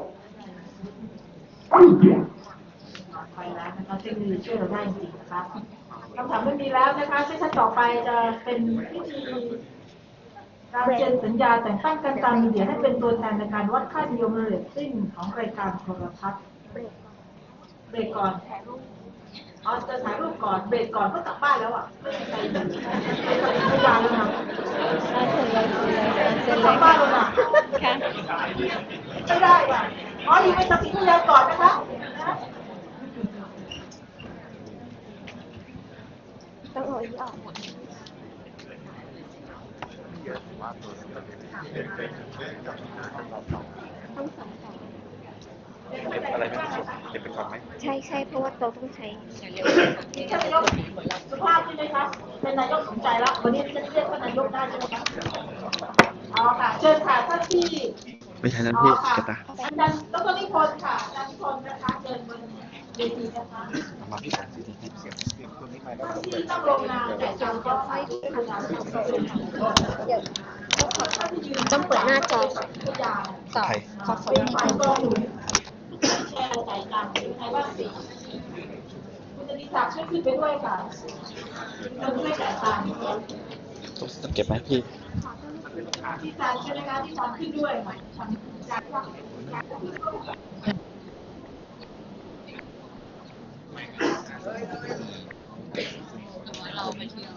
ไปแล้วนะคะเทคโนโลยีช่วยเราได้จริงนะคะคำถามไม่มีแล้วนะคะเซสชั่นต่อไปจะเป็นวิธีการเซ็นสัญญาแต่งตั้งการตามมีเดียให้เป็นตัวแทนในการวัดค่านิยมเรตติ้งของรายการโทรทัศน์ เบรกก่อนจะถ่ายรูปก่อนเบรกก่อนก็กลับบ้านแล้วอ่ะไม่มีใครไม่ยาวแล้วนะกลับบ้านแล้วนะไม่ได้ว่ะยิงไปสักทีเดียวก่อนนะคะต้องเอาอีออกหมดต้องสองอะไรไม่สุดเก็บไปก่อนไหมใช่เพราะว่าเราต้องใช้ท่านนายกสุภาพใช่ไหมครับเป็นนายกสนใจแล้ววันนี้จะเรียกท่านนายกได้ใช่ไหมครับค่ะเชิญค่ะท่านที่ไม่ใช่นั้นพี่กระตาอาจารย์ดรนิพนธ์ค่ะอาจารย์นิพนธ์นะคะเชิญบนเวทีนะคะมาพี่สันสิให้เสียงคนนี้มาแล้ว ท่านที่ต้องลงนามแต่จำก็ให้คุณนามต้องเปิดหน้าจอต่อขอเป็นฝ่ายกองหนุนแชร์จ่ายตังค์ใครบ้างสิคุณจะดีศักดิ์ช่วยขึ้นไปด้วยค่ะคนช่วยจ่ายตังค์ต้องเก็บไหมพี่ที่การใช่ไหมคะที่ทำขึ้นด้วยทำจากว่าเราไปเที่ยว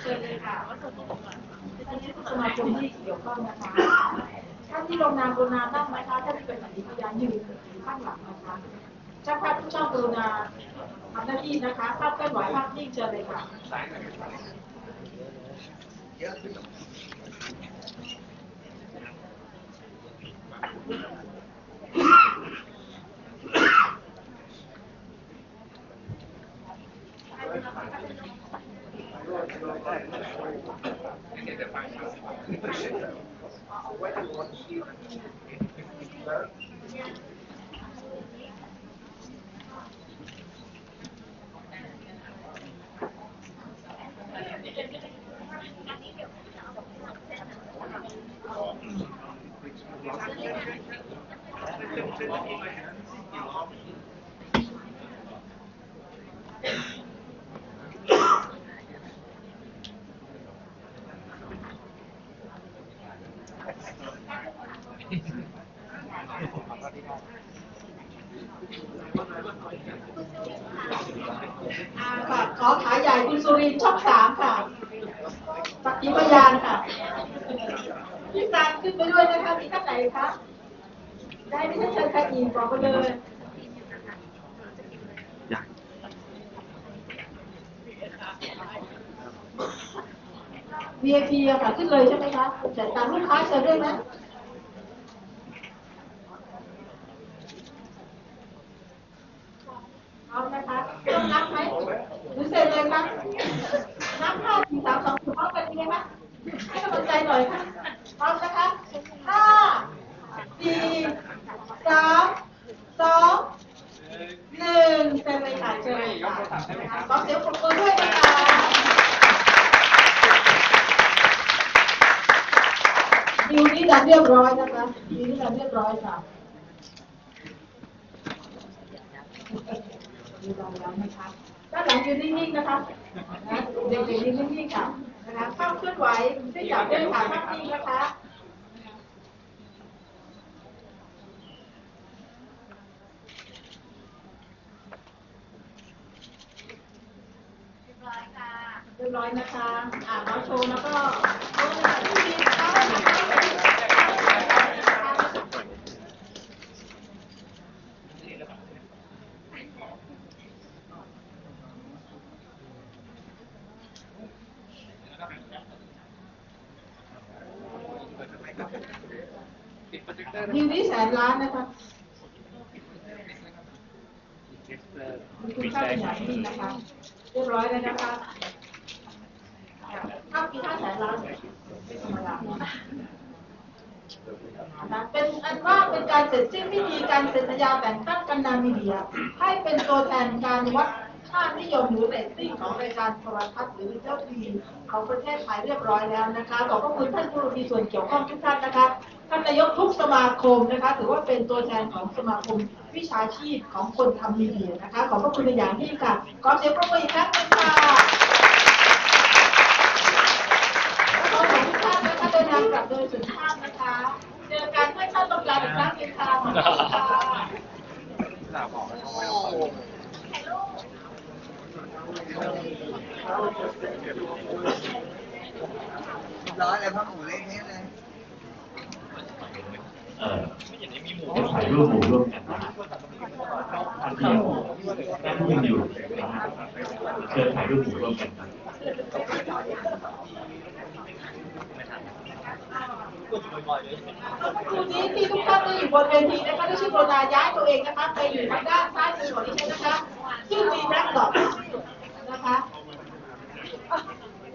เชิญเลยค่ะท่านนี้สมาคมที่เกี่ยวข้องนะคะท่านที่ลงนามกรุณาตั้งไหมคะท่านที่เป็นสักขีพยานยืนข้างหลังนะคะช่างภาพทุกช่องกรุณาทำหน้าที่นะคะภาพเคลื่อนไหวภาพนิ่งเชิญเลยค่ะขอขาใหญ่คุณสุรินทร์ช่อง3ค่ะสักขีพยานค่ะพี่ตาลขึ้นไปด้วยนะคะมีท่านไหนคะได้ไม่ใช่เชิญใครอีกบอกไปเลย VIP อะค่ะขึ้นเลยใช่ไหมคะแต่ตามลูกค้าเชิญด้วยไหมเอานะคะต้องนับไหมหรือเซ็นเลยคะนับ5 4 3 2ถูกต้องกันยังไงไหมให้กำลังใจหน่อยค่ะพร้อมนะคะ5 4 3 2 1เซ็นเลยค่ะเชิญเลยค่ะขอเสียงปรบมือด้วยนะคะดิวนี้ดันเรียบร้อยนะคะดิวนี้ดันเรียบร้อยค่ะดูดันแล้วนะคะด้านหลังยืนนิ่งๆนะคะเด็กๆยืนนิ่งๆค่ะนะคะภาพเคลื่อนไหวช่วยจับด้วยค่ะภาพนิ่งนะคะเรียบร้อยนะคะเราโชว์แล้วก็ดิวนี้100,000,000นะคะมีคุณค่าเป็นอย่างยิ่งนะคะเรียบร้อยแล้วนะคะภ กี่500,000 ล้านไม่ธรรมดาเป็นอันว่าเป็นการเสร็จสิ้นพิธีการเซ็นสัญญาแต่งตั้งกันดารมีเดียให้เป็นตัวแทนการวัดค่านิยมหรือเรตติ้งของรายการโทรทัศน์หรือเจ้าทีวีของประเทศไทยเรียบร้อยแล้วนะคะขอบพระคุณท่านผู้มีส่วนเกี่ยวข้องทุกท่านนะคะท่านนายกทุกสมาคมนะคะถือว่าเป็นตัวแทนของสมาคมวิชาชีพของคนทำมีเดียนะคะขอบพระคุณในอย่างยิ่งค่ะขอเสียงปรบมืออีกครั้งนึงค่ะขอทุกท่านนะคะเดินทางกลับโดยสุภาพนะคะเจอกันเมื่อเข้าตำราอีกครั้งนึงค่ะขอบคุณค่ะร้อยเลยพ่อหมูเล็กนิดเลย ถ่ายรูปหมู่ร่วมกันนะอันเดียวแค่ที่ยังอยู่เชิญถ่ายรูปหมู่ร่วมกันนะ ครูนี้ที่ทุกท่านที่อยู่บนเวทีนะคะที่ชื่อโรนาย้ายตัวเองนะคะไปอยู่ทางด้านซ้ายมือของดิฉันนะคะซึ่งมีแบ็คดรอปนะคะ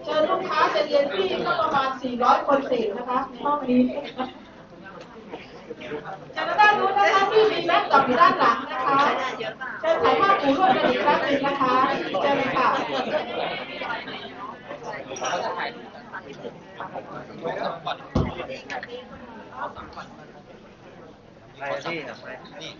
เชิญลูกค้าเรียนที่ก็ประมาณ400 คนเศษนะคะในห้องนี้จากด้านนู้นนะคะที่มีแบ็คดรอปอยู่ด้านหลังนะคะเชิญถ่ายภาพหมู่ร่วมกันอีกครั้งหนึ่งนะคะเชิญเลยค่ะไปที่ไปนี่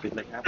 ปิดเลยครับ